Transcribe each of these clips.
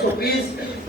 SOPs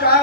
4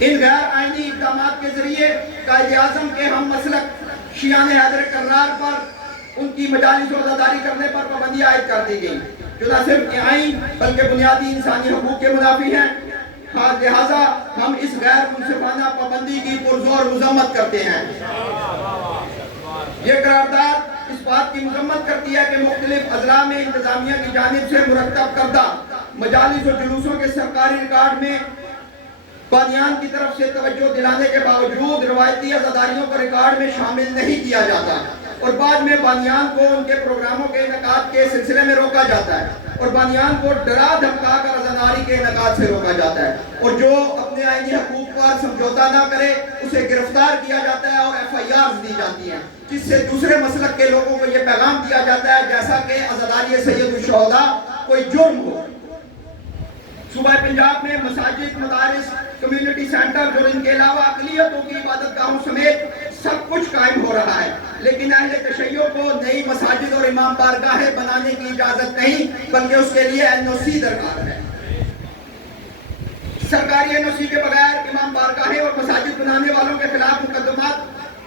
ان غیر آئینی اقدامات کے ذریعے قائد اعظم کے ہم مسلک شیعان حیدر کرار پر ان کی مجالس و عزاداری کرنے پر پابندی عائد کر دی گئی، جو نہ صرف آئین بلکہ بنیادی انسانی حقوق کے منافی ہیں۔ لہٰذا ہم اس غیر منصفانہ پابندی کی پرزور مذمت کرتے ہیں۔ یہ قرارداد اس بات کی مذمت کرتی ہے کہ مختلف اضلاع میں انتظامیہ کی جانب سے مرتب کردہ مجالس و جلوسوں کے سرکاری ریکارڈ میں بانیان کی طرف سے توجہ دلانے کے باوجود روایتی عزاداریوں کو ریکارڈ میں شامل نہیں کیا جاتا، اور بعد میں بانیان کو ان کے پروگراموں کے انعقاد کے سلسلے میں روکا جاتا ہے، اور بانیان کو ڈرا دھمکا کر عزاداری کے انعقاد سے روکا جاتا ہے، اور جو اپنے آئینی حقوق پر سمجھوتا نہ کرے اسے گرفتار کیا جاتا ہے اور FIRs دی جاتی ہیں، جس سے دوسرے مسلک کے لوگوں کو یہ پیغام دیا جاتا ہے جیسا کہ عزاداری سید الشہداء کوئی جرم ہو۔ صوبہ پنجاب میں مساجد، مدارس، کمیونٹی سینٹر اور ان کے علاوہ اقلیتوں کی عبادت گاہوں سمیت سب کچھ قائم ہو رہا ہے، لیکن اہل تشیع کو نئی مساجد اور امام بارگاہیں بنانے کی اجازت نہیں، بلکہ اس کے لیے NOC درکار ہے۔ سرکاری NOC کے بغیر امام بارگاہیں اور مساجد بنانے والوں کے خلاف مقدمات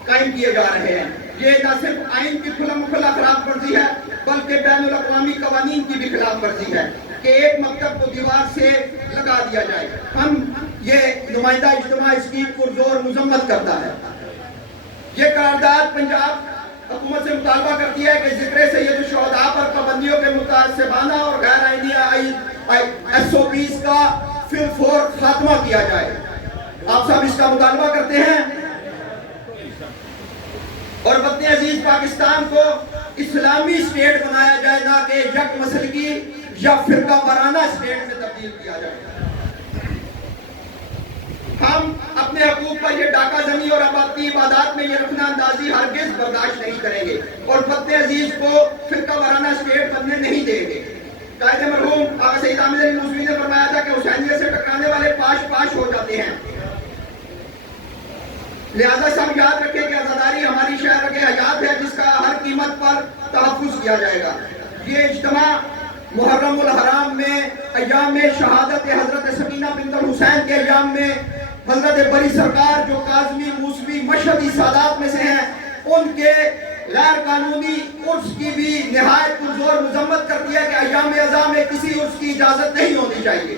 قائم کیے جا رہے ہیں۔ یہ نہ صرف آئین کی کھلم کھلا خلاف ورزی ہے بلکہ بین الاقوامی قوانین کی بھی خلاف ورزی ہے کہ ایک مکتب کو دیوار سے لگا دیا جائے۔ ہم یہ نمائندہ اجتماع اس کی پرزور مذمت کرتا ہے۔ یہ قرارداد پنجاب حکومت سے مطالبہ کرتی ہے کہ ذکر سید الشہداء پر پابندیوں کے متعصبانہ اور غیر آئینی SOPs کا فی الفور خاتمہ کیا جائے۔ آپ سب اس کا مطالبہ کرتے ہیں، اور وطن عزیز پاکستان کو اسلامی اسٹیٹ بنایا جائے، نہ کہ یک مسلکی یا فرقہ وارانہ اسٹیٹ میں تبدیل کیا جائے۔ ہم اپنے حقوق پر یہ ڈاکہ زنی اور آبادی عبادات میں یہ رخنہ اندازی ہرگز برداشت نہیں کریں گے، اور وطن عزیز کو فرقہ وارانہ اسٹیٹ بننے نہیں دیں گے۔ قائد مرحوم آقا سید احمد علی موسوی نے فرمایا تھا کہ حسینیت سے ٹکرانے والے پاش پاش ہو جاتے ہیں۔ لہذا سب یاد رکھیں کہ عزاداری ہماری شہر کے حیات ہے جس کا ہر قیمت پر تحفظ کیا جائے گا۔ یہ اجتماع محرم الحرام میں ایام شہادت حضرت سکینہ بنت الحسین کے ایام میں حضرت بری سرکار جو کاظمی، موسوی، مشہدی سادات میں سے ہیں، ان کے غیر قانونی عرس کی بھی نہایت پرزور مذمت کرتی ہے کہ ایام اعزام میں کسی عرس کی اجازت نہیں ہونی چاہیے۔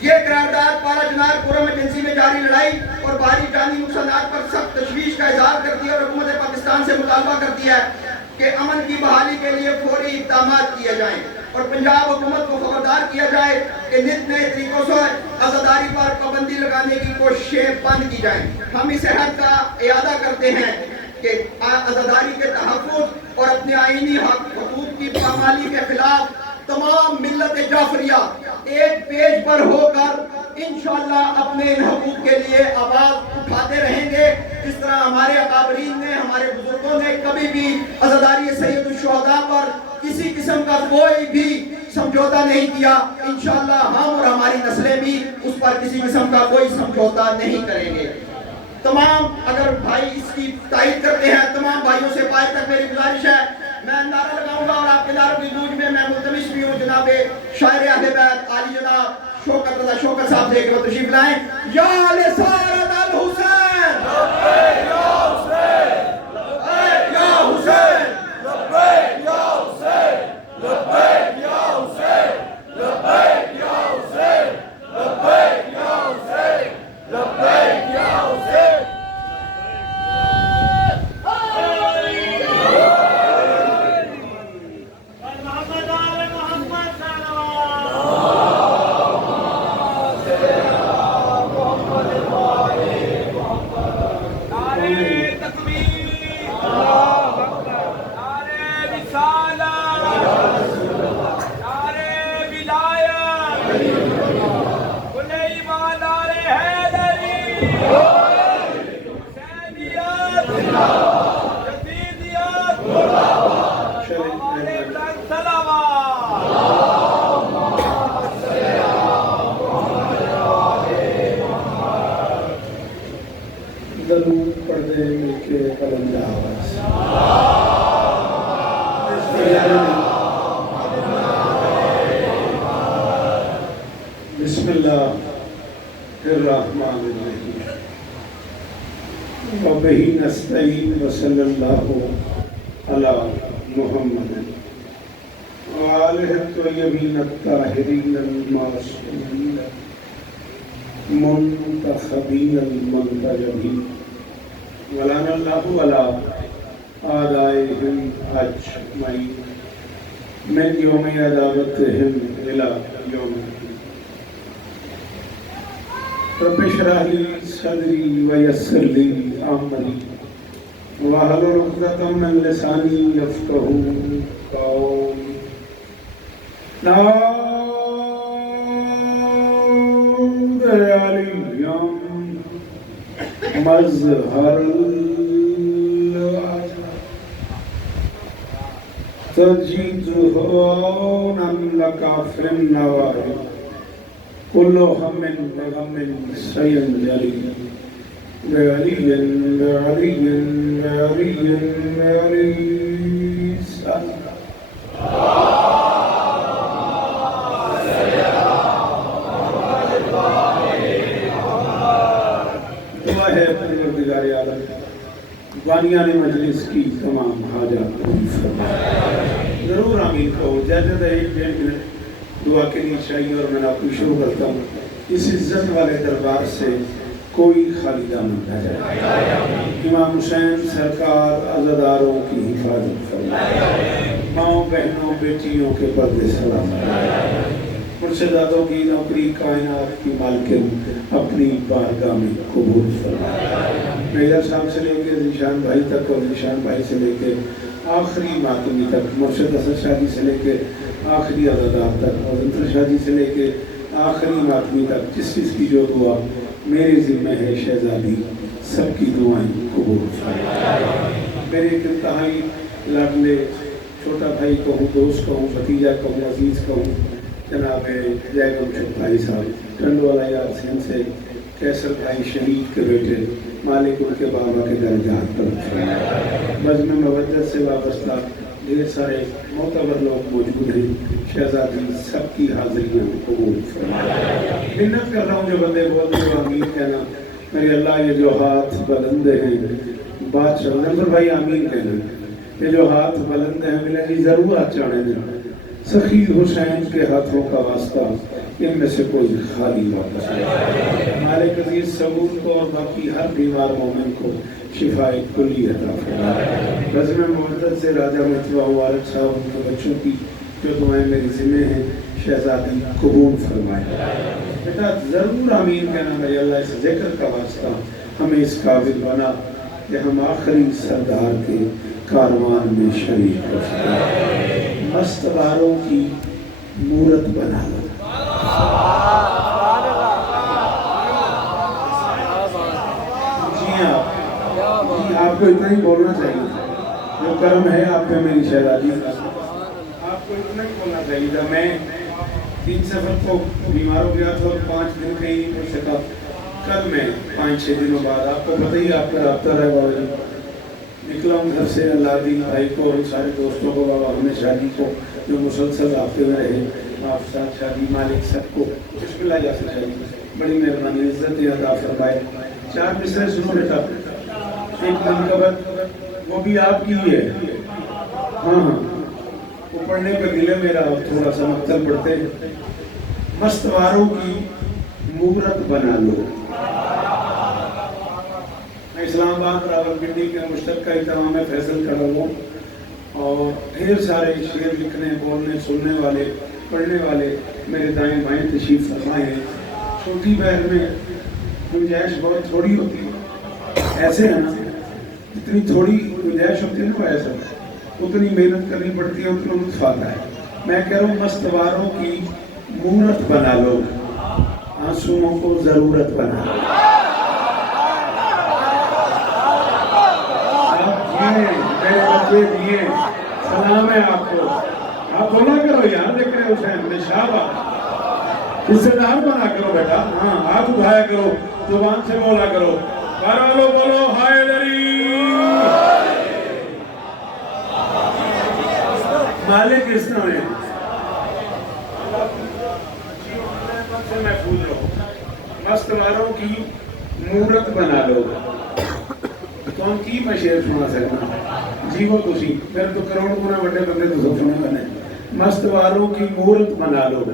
یہ قرارداد پارا جنار قرم ایجنسی میں جاری لڑائی اور بھاری جانی نقصانات پر سخت تشویش کا اظہار کرتی ہے، اور حکومت پاکستان سے مطالبہ کرتی ہے کہ امن کی بحالی کے لیے فوری اقدامات کیے جائیں، اور پنجاب حکومت کو خبردار کیا جائے کہ نت نئے طریقوں سے عزاداری پر پابندی لگانے کی کوششیں بند کی جائیں۔ ہم اس عہد کا اعادہ کرتے ہیں کہ عزاداری کے تحفظ اور اپنے آئینی حقوق کی پامالی کے خلاف تمام ملت جعفریہ ایک پیج پر ہو کر انشاءاللہ اپنے ان حقوق کے لیے آواز اٹھاتے رہیں گے، جس طرح ہمارے اکابرین نے، ہمارے بزرگوں نے کبھی بھی عزاداری سید الشہداء پر کسی قسم کا کوئی بھی سمجھوتا نہیں کیا۔ انشاءاللہ ہم اور ہماری نسلیں بھی اس پر کسی قسم کا کوئی سمجھوتا نہیں کریں گے۔ تمام اگر بھائی اس کی تائید کرتے ہیں، تمام بھائیوں سے پائے تک میری گزارش ہے، میں نعرہ لگاؤں گا اور آپ کے نعروں کی گونج میں ملتمس بھی ہوں جناب شاعر اہل بیت عالی جناب شوکت رضا شوکت صاحب سے کہ وہ تشریف لائیں۔ یا لسارت الحسین لبیک یا حسین، لبیک یا حسین، لبیک یا حسین، لبیک یا حسین، لبیک یا حسین، لبیک یا حسین، لبیک یا حسین۔ الرحمن الرحیم وبه نستعین وصلی اللہ علی محمد وآلہ الطیبین الطاہرین المعصومین منتخبین المنتجبین ولعن اللہ علی اعدائہم اجمعین من یوم عداوتہم الی یوم الدین رب اشرح لي صدري ويسر لي امري واحلل عقدة من لساني يفقهوا قولي داود عليا مظهر تجد هونا لك في النواهي كل هم بغم سينجلي بعلي بعلي بعلي بعلي دعا ہے پروردگار عالم بانیان مجلس کی تمام حاجات پوری فرمائے ضرور آمین کہو جاجد ہے ایک ڈیڑھ منٹ دعا کے لیے چاہیے اور میں آپ کو شروع کرتا ہوں اس عزت والے دربار سے کوئی خالی دامن نہ جائے امام حسین سرکار عزاداروں کی حفاظت فرمائے ماؤں بہنوں بیٹیوں کے پردے سلام مرشدادوں کی نوکری کائنات کی مالکن اپنی بارگاہ میں قبول فرمائے میجر صاحب سے لے کے ذیشان بھائی تک اور ذیشان بھائی سے لے کے آخری ماتمی تک مرشد حسن شاہ جی سے لے کے آخری عزادار تک اور انتر شاہ جی سے لے کے آخری ماتمی تک جس چیز کی جو دعا میرے ذمہ ہے شہزادی سب کی دعائیں قبول فرمائے میرے ایک انتہائی لاڈلے چھوٹا بھائی کہوں دوست کہوں بھتیجا کہوں عزیز کہوں جناب جیگم چھپ بھائی صاحب ٹنڈوالا یار سین سے کیسر بھائی شہید کے بیٹے مالک ان کے بابا کے درجات پر فرمائے بزم موجد سے وابستہ ڈھیر سارے معتبر لوگ موجود ہیں شہزادی سب کی حاضریاں قبول فرمائے منت کر رہا ہوں جو بندے بولتے ہیں آمین کہنا میرے اللہ یہ جو ہاتھ بلند ہیں بات چل نظر بھائی آمین کہنا یہ جو ہاتھ بلند ہیں ملے جی ضرور ہاتھ چاڑھیں دیں سخی حسین کے ہاتھوں کا واسطہ ان میں سے کوئی خالی واپس نہیں مالک عزیز صبور کو اور باقی ہر بیمار مومن کو شفائے کلی عطا فرمائے بزم محدت سے راجہ متوا وارد صاحب ان کے بچوں کی جو دعائیں میری ذمہ ہیں شہزادی قبول فرمائے بیٹا ضرور آمین کہنا میرے اللہ اس ذکر کا واسطہ ہمیں اس قابل بنا کہ ہم آخری سردار کے کاروان میں شریک ہو سکیں مستواروں کی مورت بنا لو جی آپ کو اتنا ہی بولنا چاہیے جو کرم ہے آپ پہ میری شہزادی کا آپ کو اتنا ہی بولنا چاہیے تھا میں 3 سفر کو بیمار ہو گیا تھا اور 5 دن کہیں نہیں پڑ سکا کل میں 5-6 دنوں بعد آپ کو پتہ ہی آپ کا رابطہ رہے بابا جی نکلا ہوں گھر سے اللہ دین بھائی کو اور سارے دوستوں کو بابا ہم نے شادی کو جو مسلسل رابطے میں رہے آپ ساتھ شادی مالک سب کو بسم اللہ جا سے چاہیے بڑی مہربانی عزت عطا فرمائے 4 مصرے سنو بیٹا ایک منقبت وہ بھی آپ کی ہی ہے ہاں وہ پڑھنے کا دل ہے میرا تھوڑا سا مقتل پڑھتے ہیں مستواروں کی مورت بنا لو میں اسلام آباد راولپنڈی کے مشترکہ اہتمام میں فیصل کر رہا ہوں اور ڈھیر سارے شعر لکھنے بولنے سننے والے پڑھنے والے میرے دائیں بائیں تشریف فرمائے ہیں چھوٹی بہر میں گنجائش بہت تھوڑی ہوتی ہے ایسے ہے نا اتنی تھوڑی گنجائش ہوتی ہے نا ایسا اتنی محنت کرنی پڑتی ہے اتنا لطف آتا ہے میں کہہ رہا ہوں مستواروں کی مورت بنا لو آنسوؤں کو ضرورت بنا لو میرے بچے دیے سلام ہے آپ کو آپ بولا کرو یہاں دیکھ رہے حسین میں شابہ حصے دار بنا کرو بیٹا ہاں ہاتھ اٹھایا کرو زبان سے بولا کرو بارالو بولو حیدری مالک اس طرح ہے محفوظ رہو مستواروں بنا لو کون کی میں شعر سنا سکتا جیو تسی پھر تو کروڑ گنا بڑے بندے تو سب سنے بنے مست والوں کی مورت بنا لو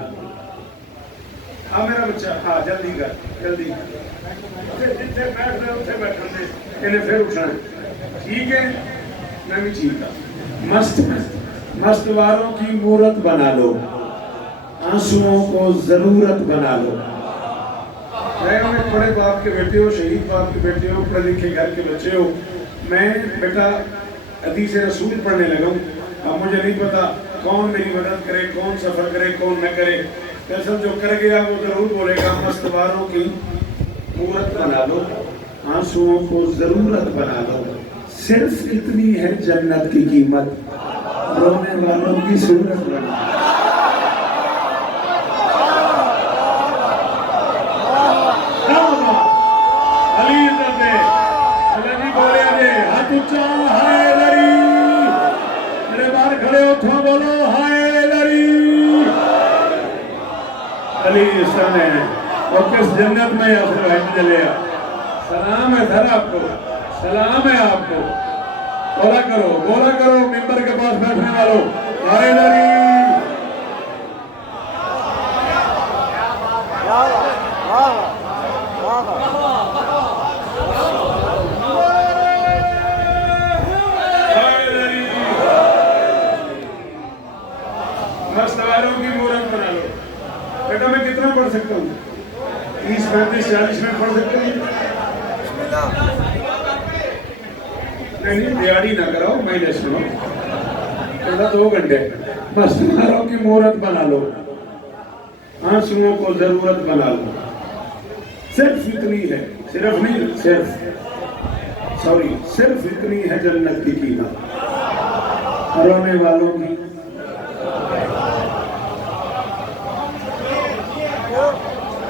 میرا بچہ ہاں جلدی کر جلدی جتنے بیٹھ رہے اتنے بیٹھنے دے انہیں پھر اٹھنا ٹھیک ہے میں بھی ٹھیک ہوں مست والوں کی مورت بنا لو آنسوؤں کو ضرورت بنا لو میں بڑے باپ کے بیٹے ہو شہید باپ کے بیٹے ہو پڑھے لکھے گھر کے بچے ہو میں بیٹا حدیث رسول پڑھنے لگا ہوں اب مجھے نہیں پتا کون میری مدد کرے کون سفر کرے کون نہ کرے قسم جو کر گیا وہ ضرور بولے گا مست والوں کی مورت بنا لو آنسوؤں کو ضرورت بنا لو صرف اتنی ہے جنت کی قیمت رونے والوں کی صورت بنا علی عزت ہے اللہ جی بولے دے ہاتھ اچھا ہائے لری میرے باہر کھڑے ہو تھوڑا بولو ہائے لری علی عزت ہے اور کس جنت میں یا پھر وحید جلے سلام ہے سر آپ کو سلام ہے آپ کو بولا کرو ممبر کے پاس بیٹھنے والوں ہائے لری مستواروں کی مورت بنا لو بیٹا میں کتنا پڑھ سکتا ہوں 30 35 40 منٹ پڑھ سکتا ہوں نہیں دیاڑی نہ کراؤ میں نے سنو بیٹا 2 گھنٹے مستواروں کی مورت بنا لو آنسوؤں کو ضرورت بنا لو صرف اتنی ہے صرف نہیں صرف اتنی ہے جنت کی قیمت رونے والوں کی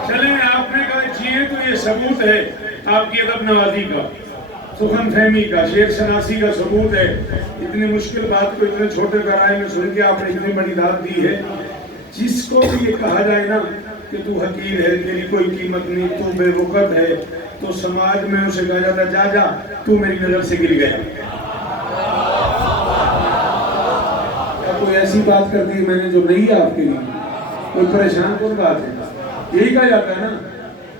چلیں آپ نے کہا چیئے تو یہ ثبوت ہے آپ کی ادب نوازی کا سخن فہمی کا شعر شناسی کا ثبوت ہے اتنی مشکل بات کو اتنے چھوٹے پیمانے میں سن کے آپ نے اتنی بڑی داد دی ہے جس کو بھی یہ کہا جائے نا کہ تو حقیر ہے تیری کوئی قیمت نہیں تو بے وقت ہے تو سماج میں اسے کہا جاتا جا جا تو میری نظر سے گر گیا کوئی ایسی بات کر دی میں نے جو نہیں ہے آپ کے لیے کوئی پریشان کون بات ہے یہی کہا جاتا ہے نا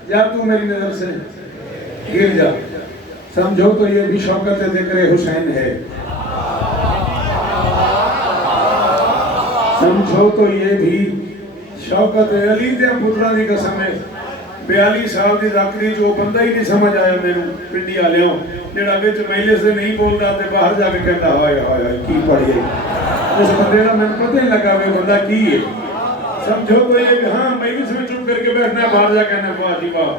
یا تو میری نظر سے گر جا سمجھو تو یہ بھی شوکت ذکر حسین ہے سمجھو تو یہ بھی شوکت علی دے پترا دی قسم ہے 42 سال دی ذاکری جو بندہ ہی نہیں سمجھ آیا میں پنڈی آلے ہوں جڑا وچ مہیلے سے نہیں بولتا تے باہر جا کے کہتا ہائے کی پڑھیے اس بندے کا میں پتہ ہی لگا وہ بندہ کی ہے سمجھو تو یہ بھی ہاں مجلس میں چپ کر کے بیٹھنا ہے باہر جا کہنا واہ جی واہ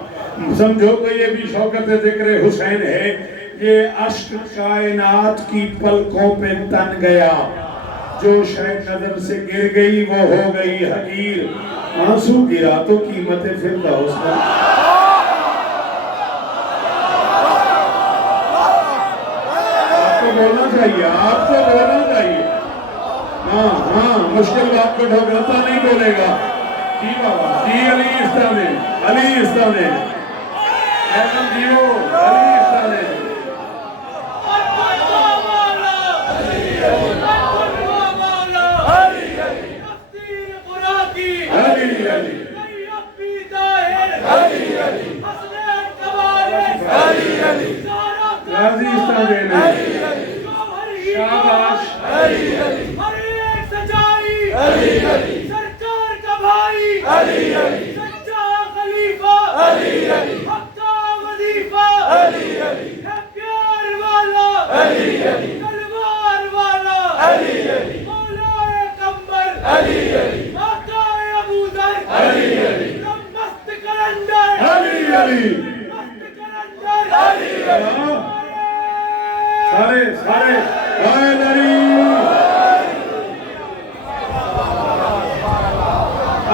سمجھو تو یہ بھی شوکت ذکر حسین ہے یہ عشق کائنات کی پلکوں پہ تن گیا جو شاید نظر سے گر گئی وہ ہو گئی حقیر آنسو گرا تو قیمت فردوس کا آپ کو بولنا چاہیے ہاں مشکل بات کو ڈھوکرتا نہیں بولے گا جی بابا جی علی استانے ایسا دیو علی استانے غازی استانے شاباش سرکار کا بھائی سچا خلیفہ حقا وظیفہ ہے پیار والا تلوار والا مولا کمبر آقا ابو ذر مست کلندر سارے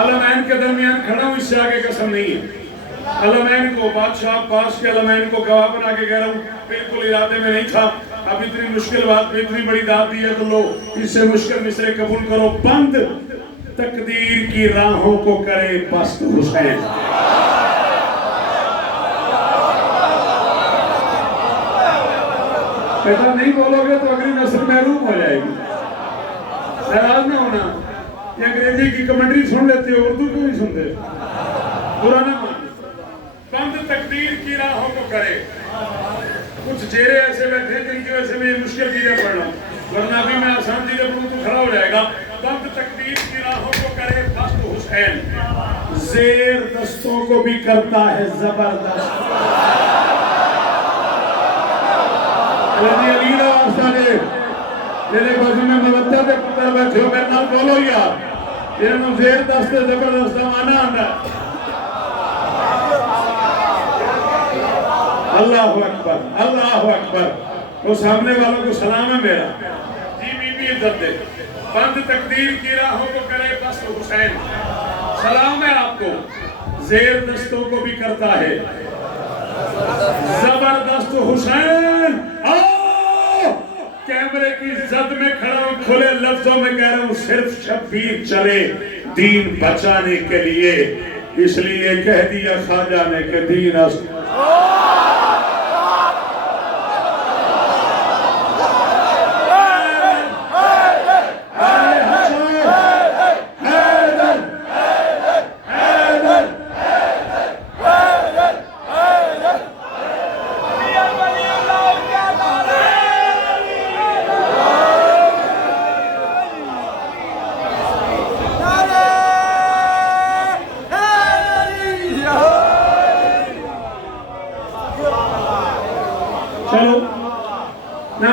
علمین کے درمیان کھڑا ہوں اس سے آگے قسم نہیں ہے علمین کو بادشاہ پاس کے علمین کو گواہ بنا کے کہہ رہا ہوں بالکل ارادے میں نہیں تھا اب اتنی مشکل بات میں اتنی بڑی داد دی ہے تو لو اس سے مشکل مصرے قبول کرو بند تقدیر کی راہوں کو کرے پست حسین کہتا نہیں بولو گے تو اگلی نسل محروم ہو جائے گی. ناراض نہ ہونا. یہ انگریزی کی کمنٹری سن لیتے ہو, اردو کیوں نہیں سنتے؟ برا نہ مان. بند تقدیر کی راہوں کو کرے. کچھ چہرے ایسے بیٹھے ہیں جن کی وجہ سے میں یہ مشکل چیزیں پڑھ رہا ہوں, ورنہ بھی میں آسان چیزیں پڑھوں تو کھڑا ہو جائے گا. بند تقدیر کی راہوں کو کرے بست حسین, زیر دستوں کو بھی کرتا ہے زبردست. علی دا واسطہ دے میرے بازو میں مبتہ دے پتر بیٹھے ہو, میرے نال بولو یار, یہ زیر دست زبردست مانا آندا ہے. اللہ اکبر, اللہ اکبر. وہ سامنے والوں کو سلام ہے میرا. جی بی بی عزت دے. بند تقدیر کی راہوں کو کرے بست حسین, سلام ہے آپ کو. زیر دستوں کو بھی کرتا ہے زبردست حسین. آؤ کیمرے کی زد میں کھڑا ہوں, کھلے لفظوں میں کہہ رہا ہوں, صرف شبیر چلے دین بچانے کے لیے, اس لیے کہہ دیا خواجہ نے کہ دین چلو نہ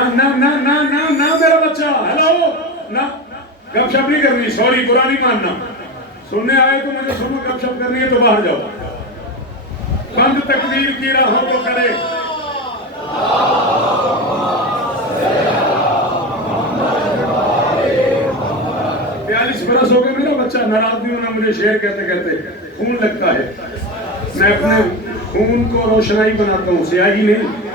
میرا بچہ, ہیلو, نہ گپ شپ نہیں کرنی, سوری برا نہیں ماننا. سننے آئے تو مجھے سنو, گپ شپ کرنی ہے تو باہر جاؤ. بند تقدیر کی راہوں کو کرے. 42 برس ہو گئے میرا بچہ ناراض نہیں ہونا مجھے شعر کہتے کہتے, خون لگتا ہے. میں اپنے خون کو روشنائی بناتا ہوں, سیاہی نہیں.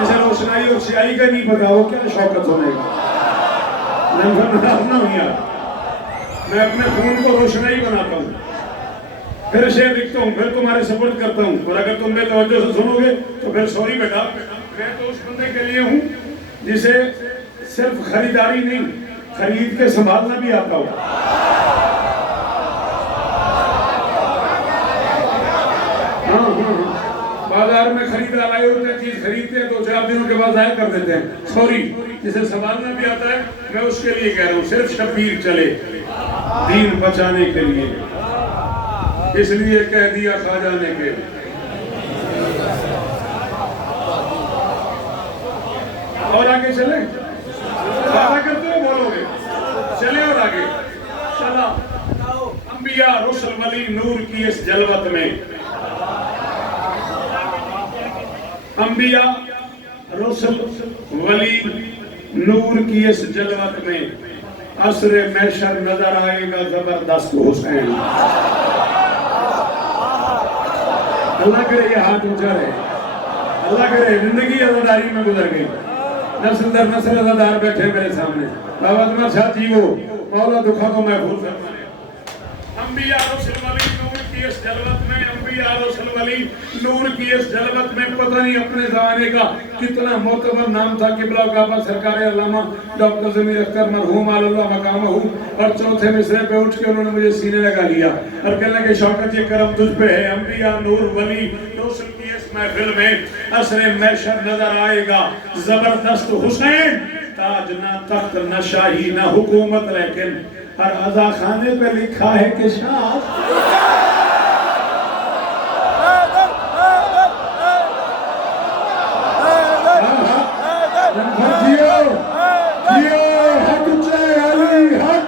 جسے روشنائی اور سیاہی کا نہیں پتا وہ کیا شوکت ہونے گا. ناراض نہ ہوئی یار, میں اپنے خون کو روشنائی بناتا ہوں, پھر شعر لکھتا ہوں, پھر تمہارے سپورٹ کرتا ہوں. اور اگر تم بے توجہ سے سنو گے تو پھر سوری بیٹا, میں تو اس بندے کے لیے ہوں جسے صرف خریداری نہیں, خرید کے سنبھالنا بھی آتا ہو. بازار میں خرید لائے ہوتے ہیں, چیز خریدتے ہیں تو 4 دنوں کے بعد ضائع کر دیتے ہیں. سوری, جسے سنبھالنا بھی آتا ہے, میں اس کے لیے کہہ رہا ہوں, صرف شبیر چلے دین بچانے کے لیے, اس لیے کہہ دیا خواجہ نے کہ اور آگے چلے. باتیں کرتے ہو بولو گے, چلے اور آگے چلا. انبیاء رسل ولی نور کی اس جلوت میں, انبیاء رسل ولی نور کی اس جلوت میں, عصر محشر نظر آئے گا زبردست حسین. اللہ کرے یہ ہاتھ اونچا رہے, اللہ کرے زندگی عزاداری میں گزر گئی, نسل در نسل عزادار بیٹھے میرے سامنے. بابا تمہارا ساتھ جی وہ مولا دکھا کو محفوظ فرمائے. انبیاء رسل ولی نور کی اس جلوت میں, انبیاء رسل ولی نور کی اس جلوت میں, پتہ نہیں اپنے زمانے کا کتنا معتبر نام تھا قبلہ کعبہ سرکار علامہ ڈاکٹر ضمیر اختر مرحوم اللہ مقامہ, اور چوتھے مصرے پہ اٹھ کے انہوں نے مجھے سینے لگا لیا اور کہنے کہ شوکت یہ کرم تجھ پہ ہے. انبیاء نور ولی رسل کی اس محفل میں عصر محشر نظر آئے گا زبردست حسین. تاج نہ تخت نہ شاہی نہ حکومت, لیکن ہر عزا خانے پہ لکھا ہے کہ شاہ. جیو جیو حق چاہے علی حق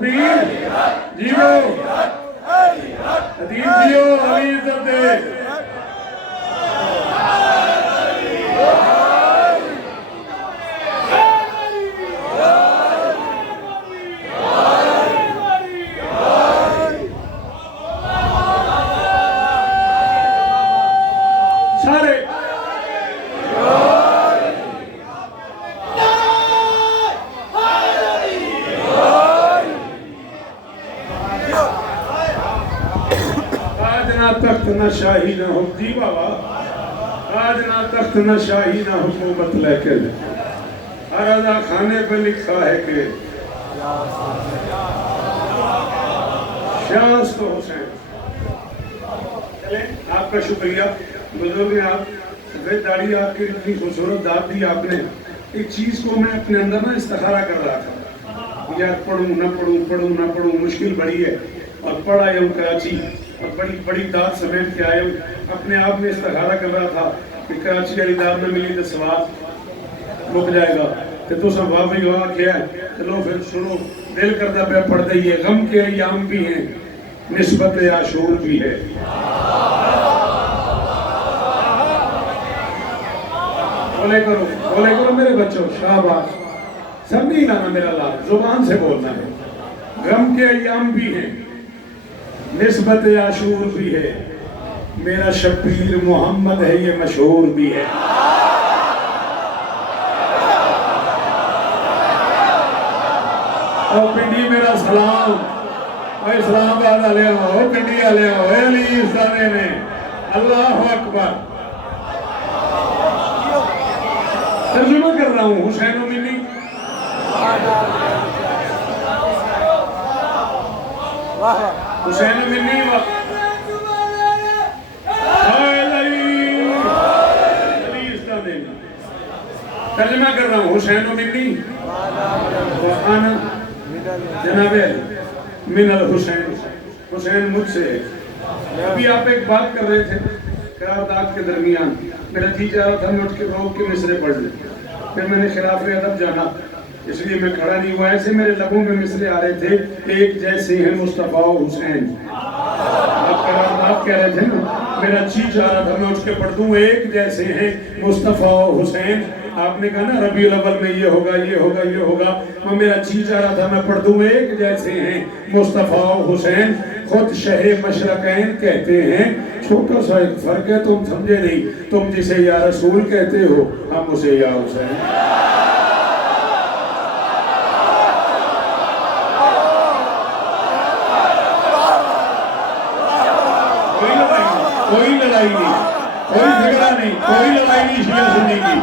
پیر جیو حدیث جیو علی عزت دے. نہ تخت نہ شاہی نہ ہو جی بابا آج نہ تخت نہ شاہی نہ حکومت لیکن ہر رضا خانے پہ لکھا ہے کہ شاز تو حسین. چلیں آپ کا شکریہ بزرگ ہیں آپ سفید داڑھی آپ کی اتنی خوبصورت داد دی آپ نے. ایک چیز کو میں اپنے اندر نا استخارہ کر رہا تھا یار پڑھوں نہ پڑھوں پڑھوں نہ پڑھوں مشکل بڑی ہے اور پڑھ آیا ہوں کراچی اور بڑی بڑی داد سمیٹ کے آیا ہوں. اپنے آپ میں استخارہ کر رہا تھا کہ کراچی والی داد نہ ملی تو سواد مک جائے گا تو سب واپس ہوا کیا ہے. چلو پھر سنو دل کرتا پہ پڑھ دئیے. غم کے ایام بھی ہیں نسبت عاشور بھی ہے. بولے کرو میرے بچوں شاباش. سب نہیں لانا میرا لال زبان سے بولنا ہے. غم کے ایام بھی ہیں نسبت عاشور بھی ہے. میرا شبیر محمد ہے یہ مشہور بھی ہے. اور پنڈی میرا سلام اور اسلام آباد علیہ ہو پنڈی علیہ ہو علی سانے نے اللہ اکبر. ترجمہ کر رہا ہوں حسین و منی. حسین و منی ترجمہ کر رہا ہوں حسین و منی وَأَنَا جناب من الحسین. حسین مجھ سے ہے. ابھی آپ ایک بات کر رہے تھے قرارداد کے درمیان میرا جی چاہ رہا تھا میں اٹھ کے روک کے مصرے پڑھ لوں. پھر میں نے خلاف ادب جانا اس لیے میں کھڑا نہیں ہوا. ایسے میرے لبوں میں مصرے آ رہے تھے ایک جیسے ہیں مصطفیٰ و حسین. آپ قرارداد کہہ رہے تھے نا میرا جی چاہ رہا تھا میں اٹھ کے پڑھ دوں ایک جیسے ہیں مصطفیٰ و حسین. آپ نے کہا نا ربیع الاول میں یہ ہوگا یہ ہوگا یہ ہوگا. میرا جی چاہ رہا تھا میں پڑھ دوں ایک جیسے ہیں مصطفیٰ و حسین. خود شہ مشرقین کہتے ہیں چھوٹا سا ایک فرق ہے تم سمجھے نہیں. تم جسے یا رسول کہتے ہو ہم اسے یا حسین. کوئی لڑائی نہیں کوئی جھگڑا نہیں کوئی لڑائی نہیں شیعہ سنی کی.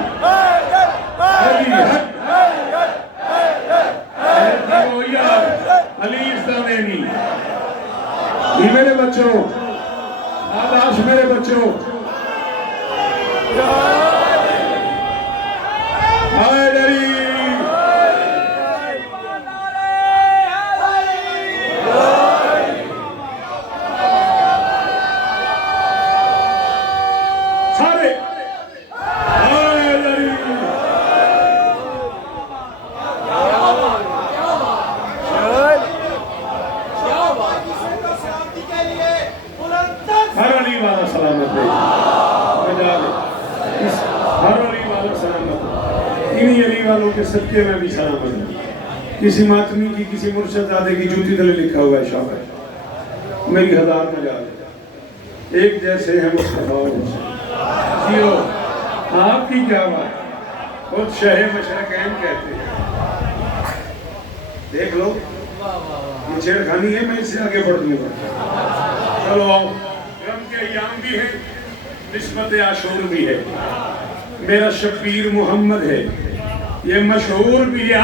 علی استامینی یہ میرے بچوں آداش میرے بچوں کے صدقے میں بھی سلامت ہوں. کسی ماتمی کی کسی مرشد زادے کی جوتی تلے لکھا ہوا ہے شاہ میری ہزار مجال ایک جیسے ہیں مصطفیٰ و حسین. جیو آپ کی کیا بات خود شہ مشرقین کہتے ہیں. دیکھ لو یہ چھیڑ خانی ہے میں اس سے آگے بڑھ دوں گا. چلو آؤ. غم کے ایام بھی ہیں نسبت عاشور بھی ہے. میرا شبیر محمد ہے یہ مشہور بھی ہے.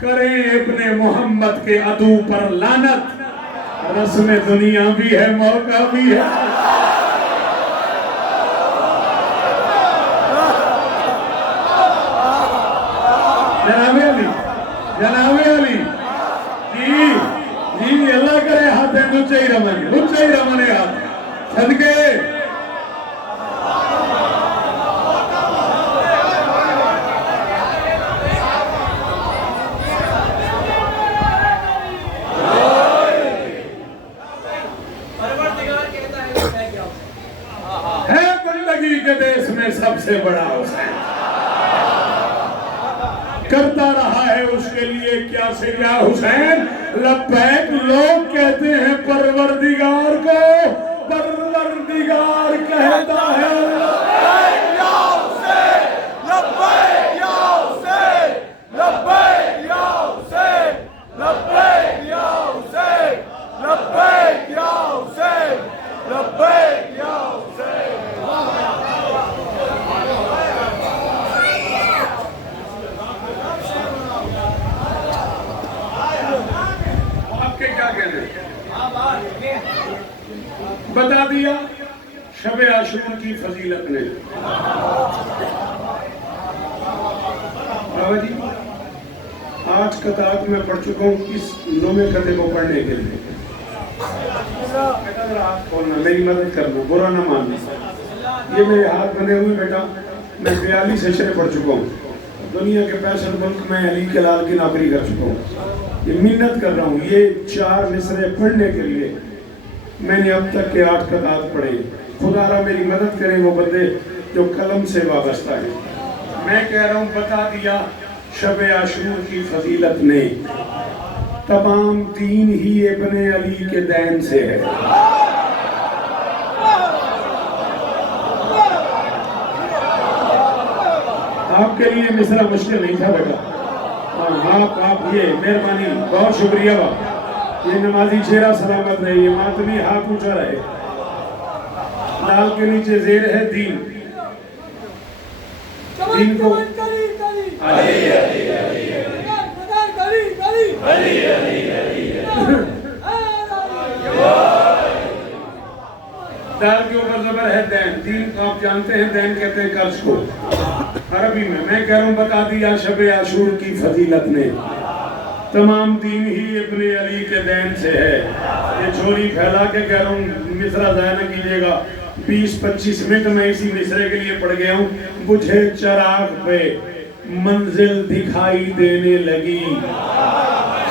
کریں ابن محمد کے عدو پر لعنت رسم دنیا بھی ہے موقع بھی ہے. جناب علی جی اللہ کرے ہاتھ اونچے ہی رمنے ہاتھ صدقے. سب سے بڑا حسین کرتا رہا ہے اس کے لیے کیا سے کیا حسین. لبیک لوگ کہتے ہیں پروردگار کو پروردگار کہتا ہے لبیک یا حسین لبیک یا حسین لبیک یا حسین لبیک یا حسین لبیک یا حسین کیا کہنا ہے؟ بتا دیا شب عاشور کی فضیلت نے. بابا جی آج کتاب میں پڑھ چکا ہوں اس نومے قطعے کو پڑھنے کے لیے. بیٹا ذرا ہاتھ کھولنا, میری مدد کرنا, برا نہ ماننا. یہ میرے ہاتھ بنے ہوئے بیٹا, میں 42 اشرے پڑھ چکا ہوں. دنیا کے 65 ملک میں علی کے لال کی نوکری کر چکا ہوں. یہ منت کر رہا ہوں, یہ 4 مصرے پڑھنے کے لیے میں نے اب تک کے 8 قطعات پڑھے. خدا را میری مدد کرے وہ بندے جو قلم سے وابستہ ہیں. میں کہہ رہا ہوں بتا دیا شب عاشور کی فضیلت نے, تمام دین ہی ابن علی کے دین سے ہے. آپ کے لیے مصرع مشکل نہیں تھا بیٹا. آپ یہ مہربانی, بہت شکریہ باپ. یہ نمازی چہرہ سلامت رہے, یہ ماتمی ہاتھ اونچا رہے. لال کے نیچے زیر ہے دین. دین کو دال کے اوپر زبر ہے دین. دین کو آپ جانتے ہیں, دین کہتے ہیں قرض کو عربی میں. میں کہہ رہا ہوں بتا دیا شب عاشور کی فضیلت نے, تمام دین ہی ابن علی کے دین سے ہے. یہ جھولی پھیلا کے کہہ رہا ہوں, مصرع ضائع نہ کیجیے گا. 20-25 منٹ میں اسی مصرے کے لیے پڑھ گیا ہوں. مجھے چراغ پہ منزل دکھائی دینے لگی,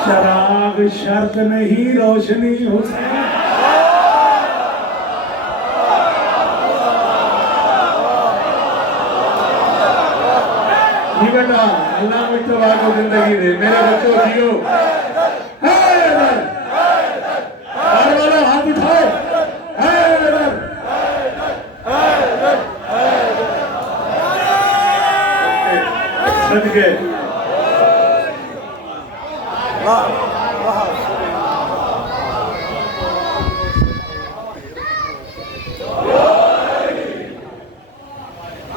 چراغ شرط نہیں روشنی حسین. جی بیٹا اللہ مجتبہ کو زندگی دے, میرے بچوں جیو. ہر والا ہاتھ اٹھائے. صدقے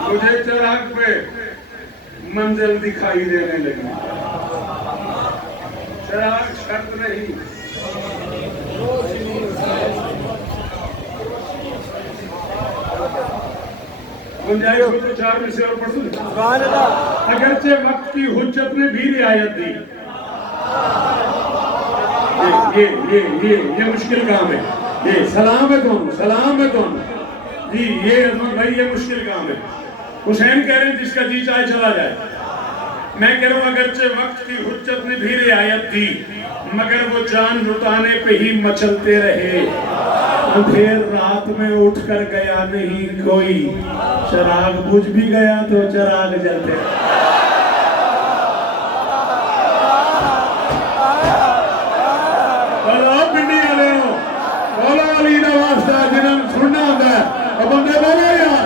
مجھے چراغ پہ منزل دکھائی دینے لگی. چراغ شرط نہیں, گنجائش ہو تو 4 میں سے اور پڑھ دوں. اگرچہ وقت کی حجت نے بھی رعایت دی. یہ مشکل کام ہے. یہ سلام ہے کون, سلام ہے کون جی, یہ عظمت بھائی یہ مشکل کام ہے. حسین کہہ رہے ہیں جس کا جی چاہے چلا جائے. میں کہہ رہا ہوں اگرچہ وقت کی حجت نے بھی رعایت دی, مگر وہ جان لٹانے پہ ہی مچلتے رہے. پھر رات میں اٹھ کر گیا نہیں کوئی, چراغ بجھ بھی گیا تو چراغ جلتے. بولو پنڈی والے ہو, بولو علی دا واسطہ جنہوں سننا ہوتا ہے, اور بندے بولو یار.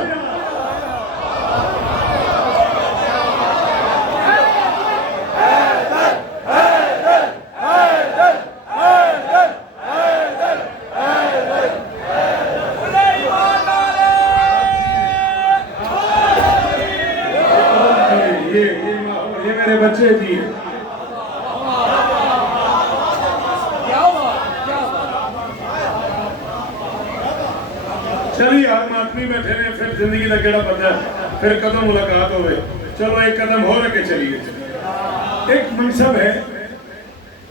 یہ میرے بچے جی ہیں. چلیے آپ آدمی بیٹھے ہیں, پھر زندگی کا کیڑا پتہ ہے, پھر قدم ملاقات ہوئے. چلو ایک قدم ہو رکھے چلیے. ایک منصب ہے,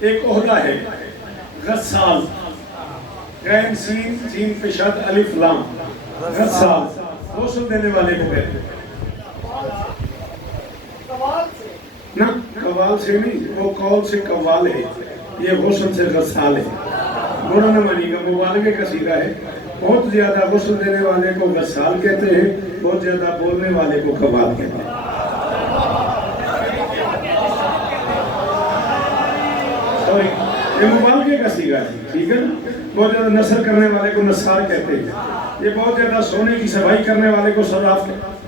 ایک عہدہ ہے, غسال. غین سین سین پہ شد الف لام, غسال. غسل دینے والے کو کہتے ہیں. نہ قوال سے نہیں, وہ قول سے قوال ہے, یہ غسل سے غسال ہے. برا نہ مانی گا, مبالغے کا سیدھا ہے. بہت زیادہ غسل دینے والے کو غسال کہتے ہیں, بہت زیادہ بولنے والے کو قوال کہتے ہیں. یہ مبالغے کا سیدھا ہے, ٹھیک ہے نا. بہت زیادہ نثر کرنے والے کو نثار کہتے ہیں. یہ بہت زیادہ سونے کی صفائی کرنے والے کو صراف کہتے ہیں.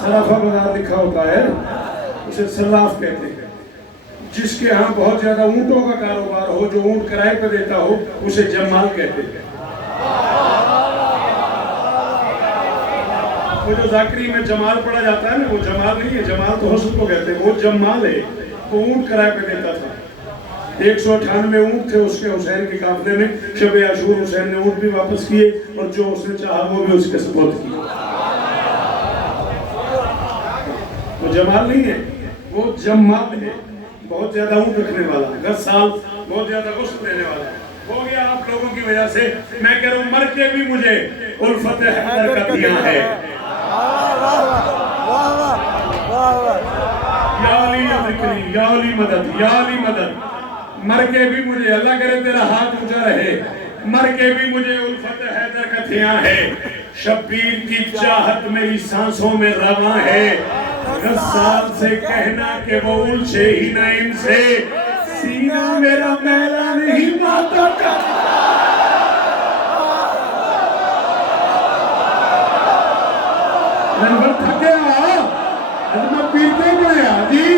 صرافہ بازار لکھا ہوتا ہے, اسے صراف کہتے ہیں. جس کے ہاں بہت زیادہ اونٹوں کا کاروبار ہو, جو اونٹ کرائے پہ دیتا ہو, اسے جمال کہتے ہیں. وہ جو ذاکری میں جمال پڑھا جاتا ہے نا, وہ جمال نہیں ہے. جمال تو حسن کو کہتے ہیں, وہ جمال ہے. وہ اونٹ کرائے پہ دیتا تھا. 198 اونٹ تھے اس کے حسین کے قافلے میں. شب عاشور حسین نے اونٹ بھی واپس کیے اور جو اس نے چاہا وہ بھی اس کے سپرد کیا. وہ جمال نہیں ہے, وہ جمال ہے. بہت زیادہ اونٹ رکھنے والا, 10 سال بہت زیادہ غسل دینے والا. ہو گیا آپ لوگوں کی وجہ سے. میں کہہ رہا ہوں مر کے بھی مجھے الفت حیدر کا دیا ہے. یا علی ذکری, یا علی مدد, یا علی مدد. مر کے بھی مجھے, اللہ کرے تیرا ہاتھ اونچا رہے, مر کے بھی مجھے الفت حیدر کا دیا ہے. شبیر کی چاہت میری سانسوں میں رواں ہے. غزال سے کہنا کہ وہ الجھے ہی نہ ان سے, سینہ میرا میلا نہیں ماتا کا. میں تھک گیا, میں پیتے گیا جی.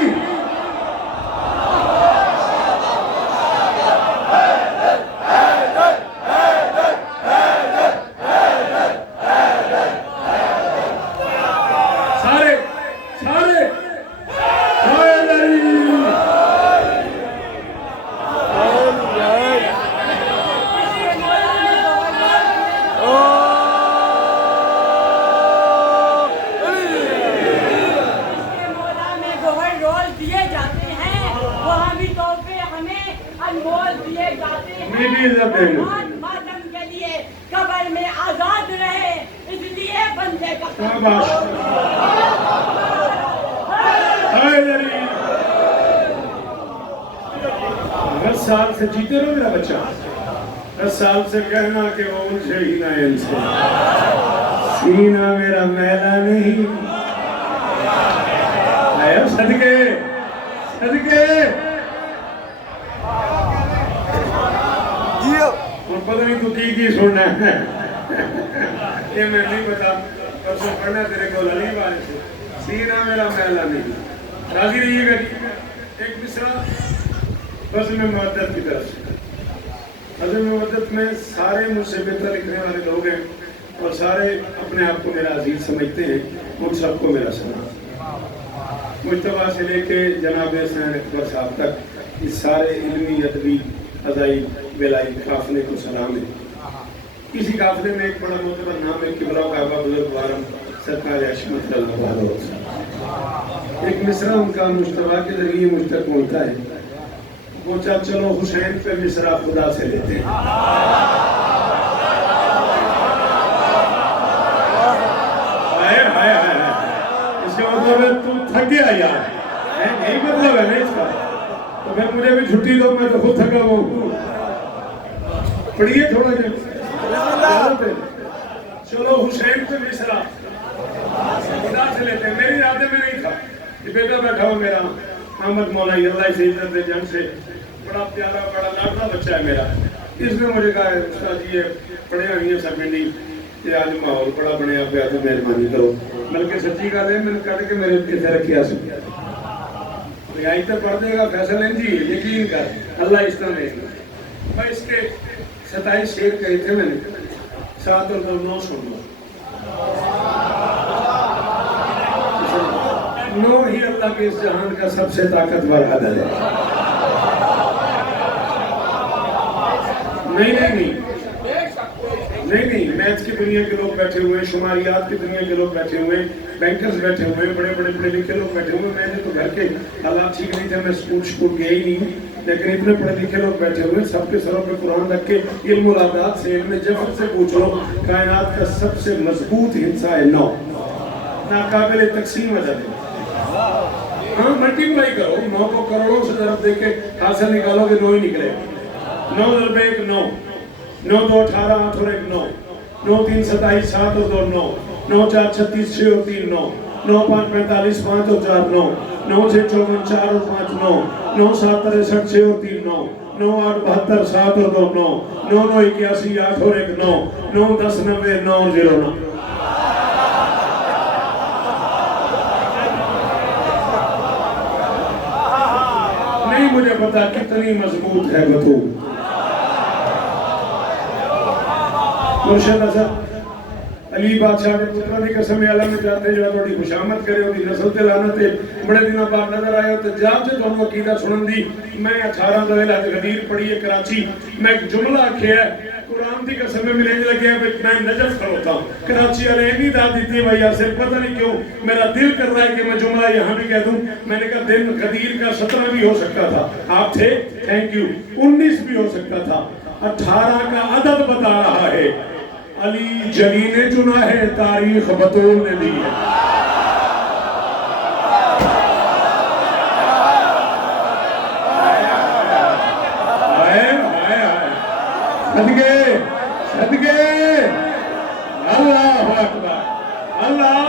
ماتم کے لیے قبر میں آزاد رہے, اس لیے بندے کا 10 سال سے جیتے رہو میرا بچہ. 10 سال سے کہنا کہ وہ الجھے ہی نہ ان سے, سینہ میرا میلا نہیں. آیا صدقے صدقے. اور پتہ نہیں تو کی سننا ہے, یہ میں نہیں پتا. پرسوں پڑھنا تیرے کو علی والے سے, سینہ میرا میلا نہیں. راضی رہیے گا. ایک مصرع فضل مودت کی طرف سے. فضل مودت میں سارے مجھ سے بہتر لکھنے والے لوگ ہیں اور سارے اپنے آپ کو میرا عزیز سمجھتے ہیں. ان سب کو میرا سلام. مجتبیٰ سے لے کے جناب حسین اکبر صاحب تک اس سارے علمی ادبی ادائی ولائی قافلے کو سلام ہے. اسی قافلے میں ایک بڑا معتبر نام ہے قبلہ کعبہ بزرگ وارم سرکار عشمت اللہ علیہ وسلم. ایک مصرع ان کا مجتبیٰ کے ذریعے مجھ تک پہنچتا ہے. وہ چلو حسین پہ مصرع خدا سے لیتے ہیں. ہائے ہائے ہائے, اس کا مطلب ہے تو تھک گیا یار, یہی مطلب ہے نا اس کا. تو پھر مجھے بھی چھٹی دو, میں تو خود تھکا ہوں. پڑھیے تھوڑا جب. چلو حسین پہ مصرع خدا سے لیتے ہیں. میری ارادے میں نہیں تھا. یہ بیٹا بیٹھا ہو میرا محمد مولائی, اللہ سے عزت دے جان سے, بڑا پیارا بڑا لاڈلا بچہ ہے میرا. اس نے مجھے کہا استاد جی یہ پڑھے ہوئی ہیں سیکنڈری, یہ آج ماحول بڑا بنیا پیا تو مہربانی کرو. بلکہ سچی گل ہے, میں نے کہا کہ میرے کتنے رکھیا سی یہیں تو پڑھ دے گا فیصل ہیں جی, یقین کر اللہ اس طرح نہیں. میں اس کے 27 شعر کہے تھے میں نے, 7 اور 9 سن لو. 9 ہی اللہ کے اس جہان کا سب سے طاقتور عدد ہے. نہیں, میتھ کی دنیا کے لوگ بیٹھے ہوئے ہیں, شماریات کی دنیا کے لوگ بیٹھے ہوئے ہیں, بینکرز بیٹھے ہوئے ہیں, بڑے بڑے پڑھے لکھے لوگ بیٹھے ہوئے ہیں. میں نے تو گھر کے حالات ٹھیک نہیں تھے, میں اسکول گیا ہی نہیں, لیکن اتنے پڑھے لکھے لوگ بیٹھے ہوئے ہیں. سب کے سروں پہ قرآن رکھ کے علم العادات سے, علم جفر سے پوچھ لو, کائنات کا سب سے مضبوط ہندسہ ہے 9. ناقابل تقسیم عدد ہے. ہاں ملٹیپلائی کرو, 9 کو کروڑوں سے ضرب دے کے حاصل نکالو کہ 9 ہی نکلے. 9 ضرب 1 9, 9 2 18 8 اور 1 9, 9 3 27 7 اور 2 9, 9 4 36 6 اور 3 9, 9 5 45 5 اور 4 9, 9 6 54 4 اور 5 9, 9 7 63 6 اور 3 9, 9 8 72 7 اور 2 9, 9 9 81 8 اور 1 9, 9 10 90 9 اور 0 9. نہیں مجھے پتا کتنی مضبوط ہے بطور. مرشد حضرت علی بادشاہ کے پترا دی قسم عالم میں جاتے جڑا تہاڈی خوشامد کرے اودی نسل تے لعنت تے بڑے دنوں بعد نظر آیا تے جاب سے تانوں عقیدہ سنن دی میں 18 دفعہ لہذ غدیر پڑھی ہے کراچی میں ایک جملہ آکھیا ہے قرآن دی قسم میں ملنے لگے ہیں میں نجف کھڑوتا ہوں کراچی والے نہیں داد دیتی بھائی یاسر پتہ نہیں کیوں میرا دل کر رہا ہے کہ میں جملہ یہاں بھی کہہ دوں میں نے کہا دن غدیر کا 17 بھی ہو سکتا تھا آپ تھے تھینک یو 19 بھی ہو سکتا تھا 18 کا عدد بتا رہا ہے علی جلی نے چنا ہے تاریخ بطول نے دی ہے صدقے صدقے اللہ اکبر اللہ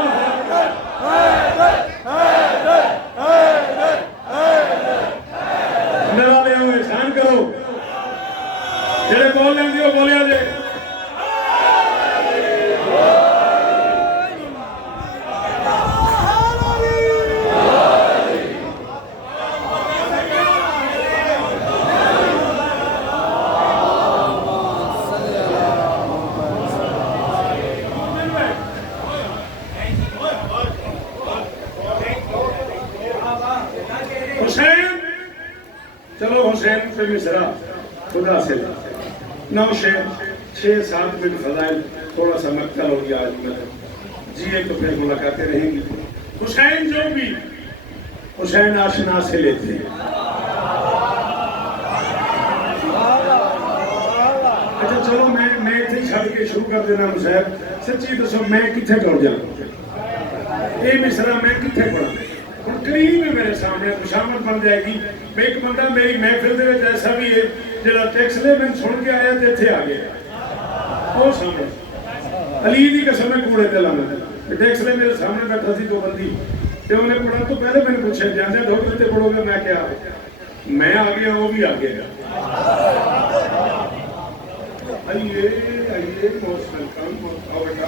میرا لے ہوئے احسان کرو جڑے بول لیں دیو بولیا جے حسین پہ مصرع خدا سے نو شیر 6-7 منٹ فضائل تھوڑا سا مقتل ہو گیا آج میں جیے تو پھر ملاقاتیں رہیں گی حسین جو بھی حسین آشنا سے لیتے ہیں اچھا چلو میں اتنے چھڑ کے شروع کر دینا مصعب سچی دسو میں کتنے ٹر جاؤں یہ مصرع میں کتنے پڑھا ہوں قریب ہے میرے سامنے خوشامد بن جائے گی میں ایک بندہ میری محفل دے وچ ایسا بھی ہے جڑا ٹیکس لے میں سن کے آیا تے ایتھے آ گیا وہ سامنے علی دی قسم میں کوڑے تے لانا ٹیکس لے میرے سامنے بیٹھا سی دو بندی تے انہوں نے پڑھا تو پہلے میں نے پوچھا جاندے ڈھوک تے پڑھو گے میں کیا میں آ گیا وہ بھی آ گیا آئیے موسٹ ویلکم آؤ بیٹا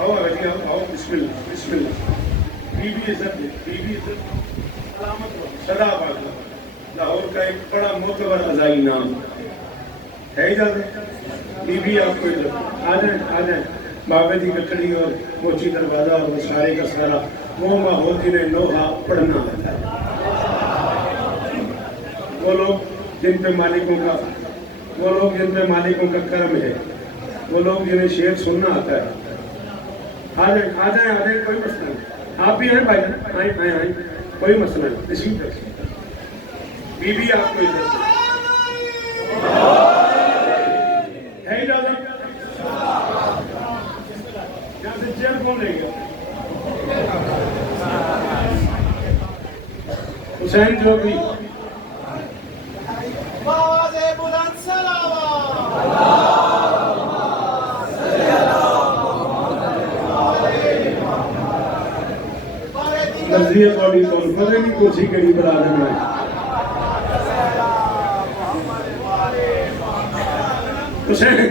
آؤ بسم اللہ بسم اللہ بی بی عزت علامت صدا آباد لاہور کا ایک بڑا معتبر عزائی نام ہے اجازت بی بی آپ کو عزت آ جائیں بابے دی ککڑی اور موچی دروازہ اور سارے کا سارا وہ ماحول جنہیں لوہا پڑھنا آتا ہے وہ لوگ جن پہ مالکوں کا کرم ہے وہ لوگ جنہیں شعر سننا آتا ہے آ جائیں کوئی مسئلہ نہیں آپ بھی ہیں بھائی آئیں کوئی مسئلہ نہیں اسی طرح بی بی آپ کو عزت ہے اجازت یہاں سے چیئر کون لے گیا حسین جو بھی نظریہ بولی کون پتہ نہیں کوسی کڑی بڑا دینا ہے حسین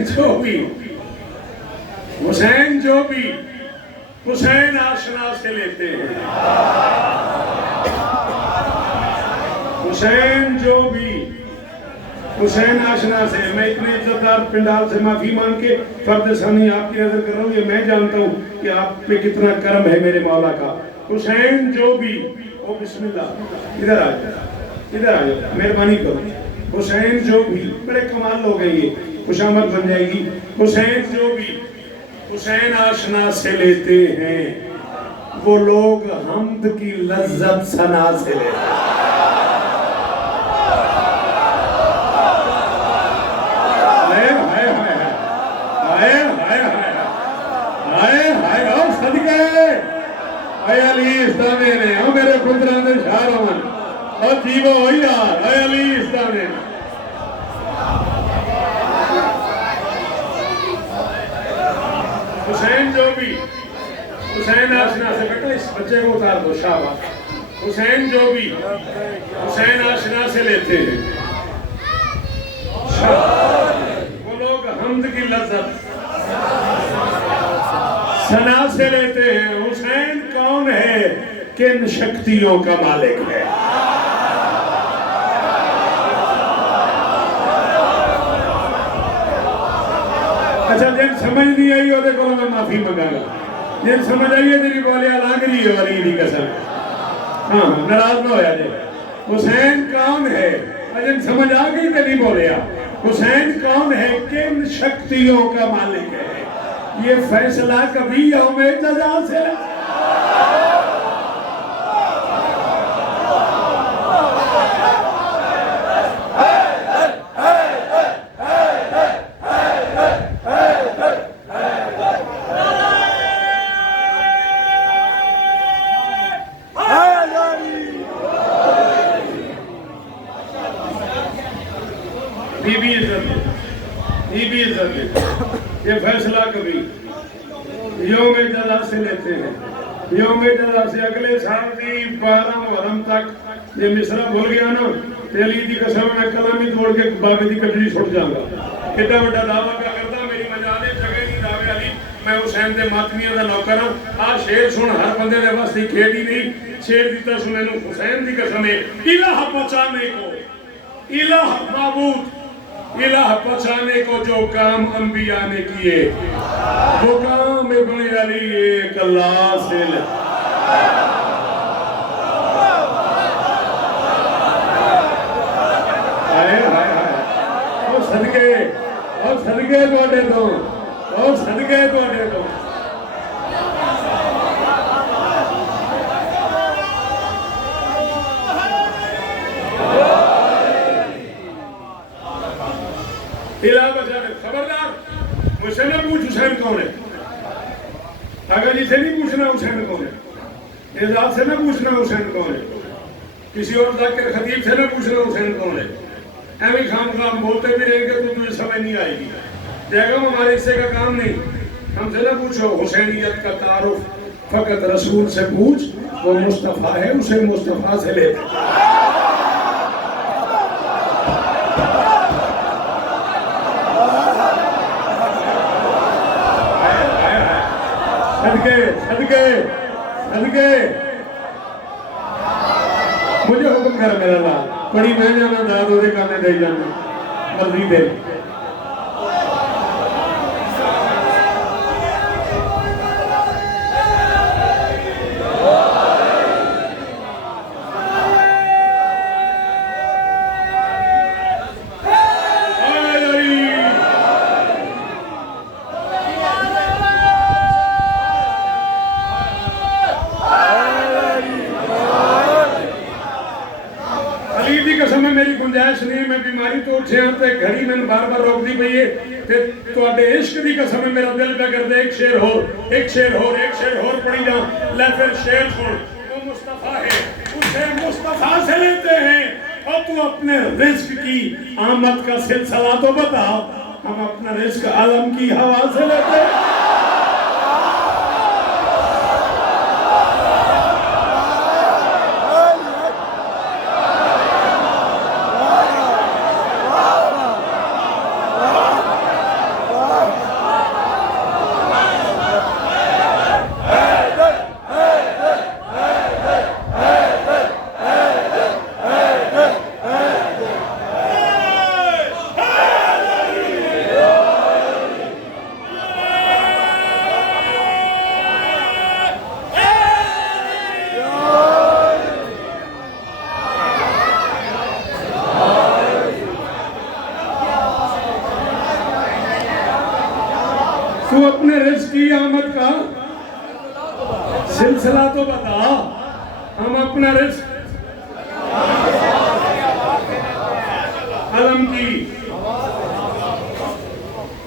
جو بھی حسین آشنا سے لیتے ہیں حسین جو بھی حسین آشنا سے میں اتنے عزتدار پنڈال سے معافی مانگ کے فرد ثانی آپ کی نظر کر رہا ہوں یہ میں جانتا ہوں کہ آپ پہ کتنا کرم ہے میرے مولا کا حسین جو بھی او بسم اللہ ادھر آ جائے مہربانی کرو حسین جو بھی بڑے کمال لوگ ہیں یہ خوشامد بن جائے گی حسین جو بھی حسین آشنا سے لیتے ہیں وہ لوگ حمد کی لذت ثنا سے لیتے ہیں اے علی استانے نے او میرے خدران دے شاہ روان او جیو ہوئی یار اے علی استانے حسین جو بھی حسین آشنا سے بیٹا اس بچے کو اتار دو شاہ حسین جو بھی حسین آشنا سے لیتے ہیں وہ لوگ حمد کی لذت ثنا سے لیتے ہیں حسین کون ہے کن شکتیوں کا مالک ہے اچھا جن سمجھ نہیں آئی وہ کو میں معافی منگا گا، جن سمجھ آئی ہے تیری بولیا لانگ رہی ہے والی دی قسم، ہاں ناراض نہ ہویا جائے۔ حسین کون ہے؟ جن سمجھ آ گئی تو نہیں بولیا حسین کون ہے، کن شکتیوں کا مالک ہے، یہ فیصلہ کبھی یوم جزا سے یہ فیصلہ کبھی یوم جزا سے لیتے ہیں، یوم جزا سے اگلے سال دی 12 محرم تک یہ مصرہ بھول گیا نا تے علی دی قسم میں کلامی توڑ کے بابے دی کٹڑی چھوڑ جاؤں گا، کتنا بڑا دعویٰ کیا کرتا میری مجالے جگہ نہیں دعوے علی میں حسین دے ماتمیاں دا نوکر ہوں، آج شیر سن ہر بندے دے واسطے کھیڑی نہیں، شیر دیتا سنے نو حسین دی قسم ہے الہ پہنچانے کو، الہ معبود الہ پہنچانے کو جو کام انبیاء نے کیے وہ کام ابن علی ایک اللہ سے صدقے توڑے دو اور صدقے توڑے دو۔ خبردار مجھ سے نہ پوچھ حسین کون ہے، اگر جی سے نہیں پوچھنا حسین کون ہے، اعزاز سے نہ پوچھنا حسین کون ہے، کسی اور ذاکر خطیب سے نہ پوچھنا حسین کون ہے، ایویں خام خام بولتے بھی رہیں گے تو تجھے سمجھ نہیں آئے گی، جائے گا ہمارے حصے کا کام نہیں، ہم سے نہ پوچھو حسینیت کا تعارف فقط رسول سے پوچھ، وہ مصطفیٰ ہے اسے مصطفیٰ سے لیتے۔ صدقے مجھے حکم کر میرا اللہ پڑی میں جانا داد ہوئے کانے دے جانا مرضی دے۔ میری گنجائش نہیں میں بیماری تو اٹھے ہیں تو گھڑی میں بار بار روک دی پئی ہے تو اڈے عشق دی قسم ہے میرا دل پہ کر دے ایک شیر ہور پڑی جا لے پھر شیر چھوڑ وہ مصطفیٰ ہے اسے مصطفیٰ سے لیتے ہیں اور تو اپنے رزق کی آمد کا سلسلہ تو بتا، ہم اپنا رزق عالم کی ہوا سے لیتے ہیں۔ تو اپنے رزق کی آمد کا سلسلہ تو بتا، ہم اپنا رزق علم کی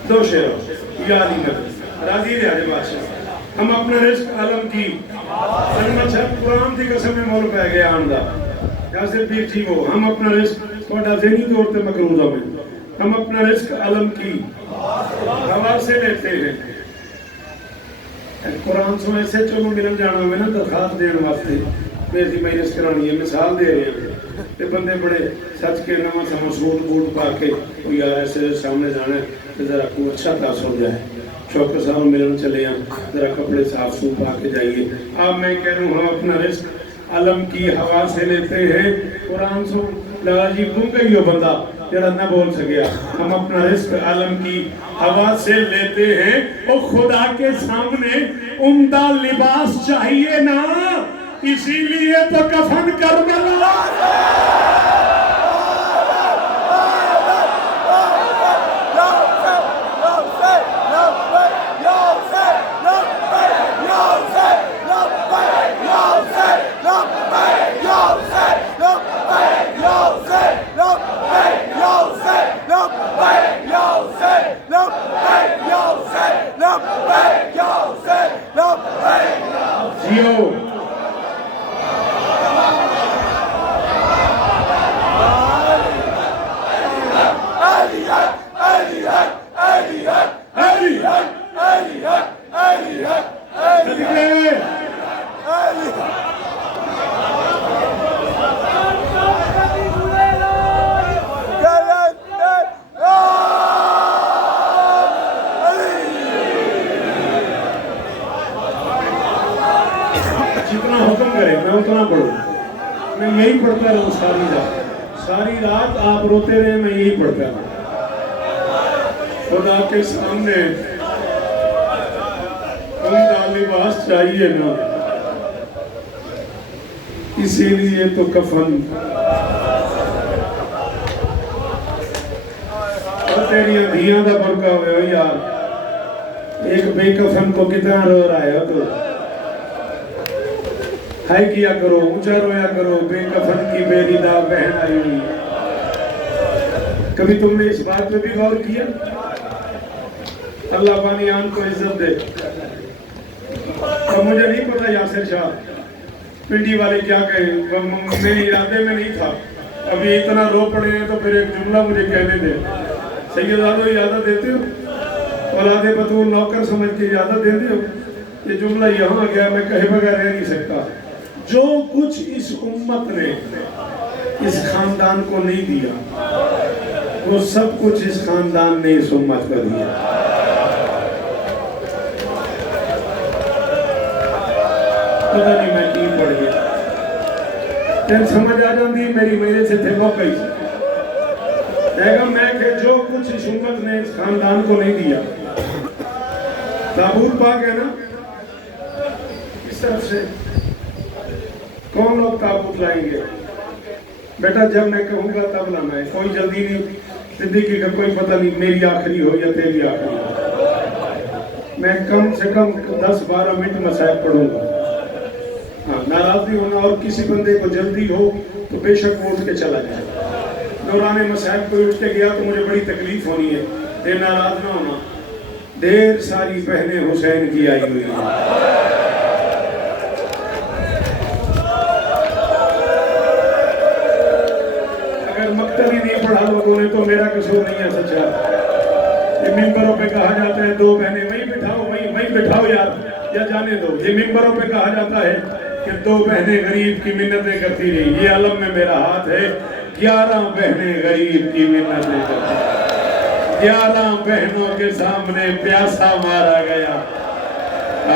دو شعر یا علی نبی راضی رہے آجے بادشاہ، ہم اپنا رزق علم کی سلمت شب قرآن تھی قسم میں مول پہ گیا آندہ جیسے پیر تھی وہ، ہم اپنا رزق تھوڑا ذہنی طور پہ مقروضہ میں ہم اپنا رزق علم کی ہوا سے لیتے ہیں۔ قرآن سو ایسے چلو ملن جانا ہمیں نا درخواست دین واسطے میری مجلس کرانی ہے، مثال دے رہے ہیں کہ بندے بڑے سچ کے نواں سما سوٹ بوٹ پا کے کوئی یار ایسے سامنے جانا ہے کہ ذرا کو اچھا تاثر جائے، شوق صاحب ملن چلے ہیں ذرا کپڑے صاف سوٹ پا کے جائیے۔ اب میں کہہ رہا ہوں ہم اپنا رزق علم کی ہوا سے لیتے ہیں۔ قرآن سو لگا جی تم کہیو بندہ جڑا نہ بول سکیا. ہم اپنا رزق عالم کی ہوا سے لیتے ہیں. اور خدا کے سامنے عمدہ لباس چاہیے نا, اسی لیے تو کفن کربلا جیو. جتنا حکم کرے میں اتنا پڑھوں. میں یہی پڑھتا رہوں ساری رات. ساری رات آپ روتے رہے, میں یہی پڑھتا رہوں. خدا کے سامنے عمدہ لباس چاہیے نا, اسی لیے تو کفن. اور تیری دھیاں دا برکا ہوئے یار, ایک بے کفن کو کتنا رو رہا ہے. تو ہائی کیا کرو, اونچا رویا کرو, بے کفن کی بے ریدہ بہن آئی ہوئی. کبھی تم نے اس بات پہ بھی غور کیا؟ اللہ بانیان کو عزت دے. اور مجھے نہیں پتا یاسر شاہ پنڈی والے کیا کہیں, میرے ارادے میں نہیں تھا. ابھی اتنا رو پڑے ہیں تو پھر ایک جملہ مجھے کہنے دے. سیدادو اجازت دیتے ہو, اولاد بطول نوکر سمجھ کے اجازت دیتے ہو. یہ جملہ یہاں گیا, میں کہے بغیر رہ نہیں سکتا. جو کچھ اس امت نے اس خاندان کو نہیں دیا, وہ سب کچھ اس خاندان نے اس امت کو دیا. پتہ نہیں میں کی پڑھ گیا. تین سمجھ آ جاندی میرے سے تھے موقعی سے. دیکھا میں کہ جو کچھ اس امت نے اس خاندان کو نہیں دیا. تابوت پاک ہے نا, اس طرف سے کون لوگ تابوت لائیں گے؟ بیٹا جب میں کہوں گا تب لانا ہے, کوئی جلدی نہیں. زندگی کا کوئی پتہ نہیں میری آخری ہو یا تیری آخری ہو. میں کم سے کم 10-12 منٹ مسائل پڑھوں گا. ہاں, ناراض نہیں ہونا. اور کسی بندے کو جلدی ہو تو بے شک وہ اٹھ کے چلا جائے. دوران مسائل کوئی اٹھ کے گیا تو مجھے بڑی تکلیف ہونی ہے. دیر ناراض نہ ہونا. دیر ساری بہنیں حسین کی آئی ہوئی ہیں. مقتدی نہیں پڑھا لوگوں نے تو میرا قصور نہیں ہے سچا. یہ ممبروں پہ کہا جاتا ہے 2 بہنیں وہیں بٹھاؤ, وہیں بٹھاؤ یار, یا جانے دو. یہ ممبروں پہ کہا جاتا ہے کہ 2 بہنیں غریب کی منتیں کرتی رہی. یہ علم میں میرا ہاتھ ہے, 11 بہنیں غریب کی منتیں کرتی. 11 بہنوں کے سامنے پیاسا مارا گیا.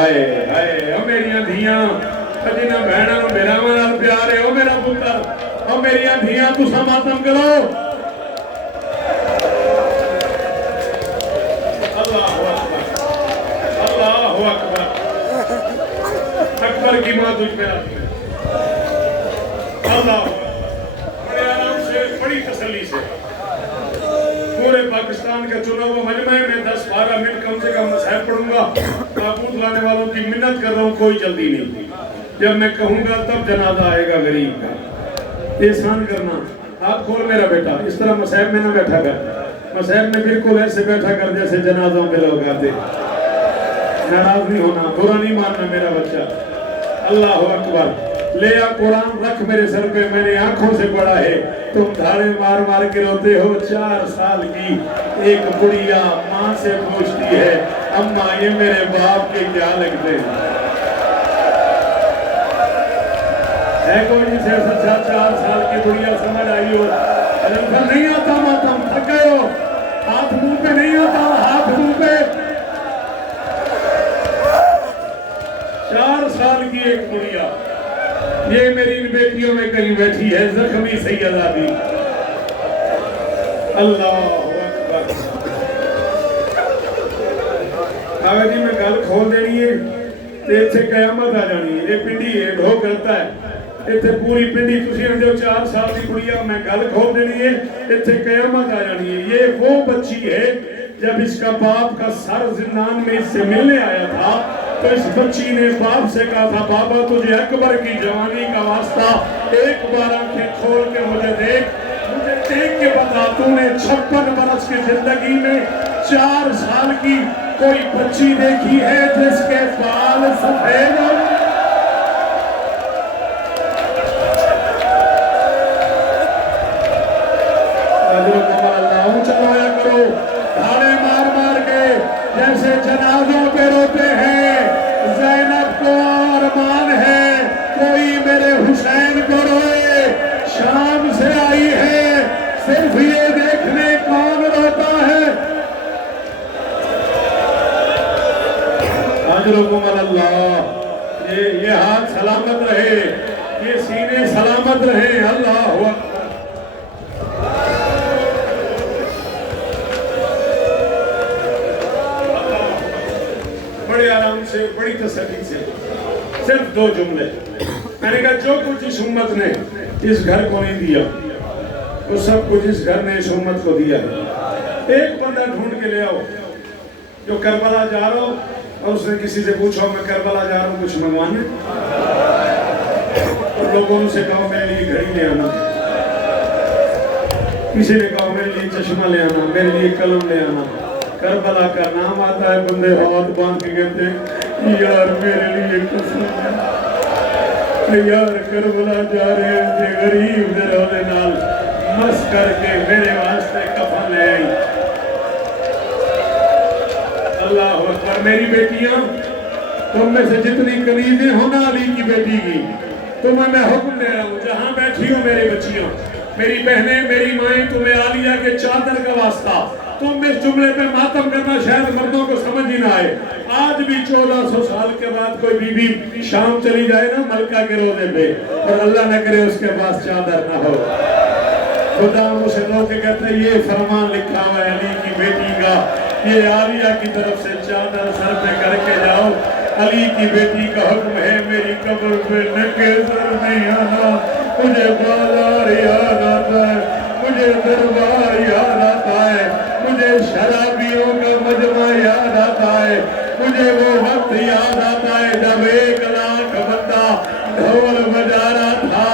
آئے آئے او میریاں دھیاں, جنہاں بہنوں میرا منال پیار ہے, او میرا پتر, اور میری دھیاں تسا ماتم کرو. اللہ اکبر, اللہ اکبر. اکبر کی ماں تجھ پہ آتی ہے. اللہ بڑے آرام سے, بڑی تسلی سے. پورے پاکستان کا چنا ہوا مجمع میں 10-12 منٹ کم سے کم مسائل پڑھوں گا. تابوت لانے والوں کی منت کر رہا ہوں, کوئی جلدی نہیں. جب میں کہوں گا تب جنازہ آئے گا غریب کا. احسان کرنا. آپ کھول میرا بیٹا, اس طرح مسائب میں نہ بیٹھا کر. مسائب میں بالکل ایسے بیٹھا کر جیسے جنازوں میں لوگ آتے. ناراض نہیں ہونا, برا نہیں ماننا میرا بچہ. اللہ اکبر. لے آ قرآن رکھ میرے سر پہ, میں نے آنکھوں سے پڑھا ہے. تم دھاڑے مار مار کے روتے ہو. 4 سال کی ایک بڑیا ماں سے پوچھتی ہے, اماں یہ میرے باپ کے کیا لگتے ہیں؟ ہے کوئی جسے سچا 4 سال کی بڑیا سمجھ آئی ہو؟ اگر نہیں آتا ماتم, تھک گئے ہو, ہاتھ منہ پہ نہیں آتا, ہاتھ منہ پہ. 4 سال کی ایک بڑیا, یہ میری ان بیٹیوں میں کہیں بیٹھی ہے, زخمی سیدہ بھی. اللہ اکبر. آگے جی میں گل کھول دینی ہے تے اتنے قیامت آ جانی ہے. یہ پنڈی ہے ڈھو کرتا ہے اتنے پوری پنڈی تسی آندے ہو 4 سال کی گڑیا میں گل کھول دینی ہے اتنے قیامت آ جانی ہے. یہ وہ بچی ہے جب اس کا باپ کا سر زندان میں اس سے ملنے آیا تھا تو اس بچی نے باپ سے کہا تھا بابا تجھے اکبر کی جوانی کا واسطہ ایک بار آنکھیں کھول کے مجھے دیکھ کے بتا تو نے 56 برس کی زندگی میں 4 سال کی کوئی بچی دیکھی ہے جس کے بال سفید ہو. چلایا کرو دھاڑے مار مار کے جیسے جنازوں پہ روتے ہیں. زینب کو ارمان ہے کوئی میرے حسین کو روئے. شام سے آئی ہے صرف یہ دیکھنے کون روتا ہے. اجرکم اللہ. یہ ہاتھ سلامت رہے یہ سینے سلامت رہے. اللہ اکبر. بڑے آرام سے بڑی تسلی سے صرف 2 جملے. میں نے کہا جو کچھ اس امت نے اس گھر کو نہیں دیا وہ سب کچھ اس گھر نے اس امت کو دیا ہے. ایک بندہ ڈھونڈ کے لے آؤ جو کربلا جا رہا ہو اور اس نے کسی سے پوچھا میں کربلا جا رہا ہوں کچھ منگوانے. اور لوگوں نے سے کہا میرے لیے گھڑی لے آنا. کسی نے کہا میرے لیے چشمہ لے آنا میرے لیے قلم لے آنا. کربلا کا نام آتا ہے بندے ہاتھ باندھ کے کہتے ہیں یار میرے لیے قسم ہے یار کربلا جا رہے ہیں غریب دے روزے نال مس کر کے میرے واسطے کفن لے آئی. اللہ اکبر. میری بیٹیاں تم میں سے جتنی کنیزیں ہو نا علی کی بیٹی کی تمہیں میں حکم دے رہا ہوں جہاں بیٹھی ہو میری بچیاں میری بہنیں میری مائیں تمہیں عالیہ کے چادر کا واسطہ تم اس جملے پہ ماتم کرنا شاید مردوں کو سمجھ ہی نہ آئے. آج بھی 1400 سال کے بعد کوئی بی بی شام چلی جائے نا ملکہ کے روزے پہ اور اللہ نہ کرے اس کے پاس چادر نہ ہو خدا مجھے لوگ کہتے ہیں یہ فرمان لکھا ہوا ہے علی کی بیٹی کا یہ عالیہ کی طرف سے چادر سر پہ کر کے جاؤ. علی کی بیٹی کا حکم ہے میری قبر پہ نکے سر نہیں آنا. مجھے بازار یاد آتا ہے مجھے دربار یاد آتا ہے مجھے شرابیوں کا مجمع یاد آتا ہے مجھے وہ وقت یاد آتا ہے جب 1 لاکھ بندہ ڈھول بجا رہا تھا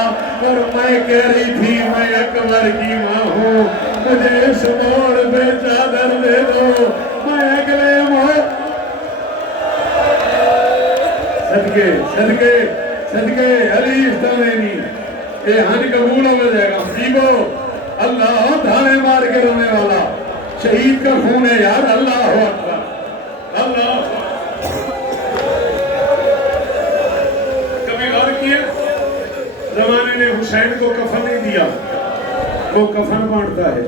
اور میں کہہ رہی تھی میں اکبر کی ماں ہوں مجھے اس موڑ پہ چادر دے دو میں اگلے موڑ. صدقے صدقے صدقے علی استعمینی اے ہن قبول ہو جائے گا. جیبو اللہ دھانے مار کے رونے والا شہید کا خون ہے یار. اللہ اکبر. اللہ کبھی غور کیا زمانے نے حسین کو کفن نہیں دیا وہ کفن بانٹتا ہے.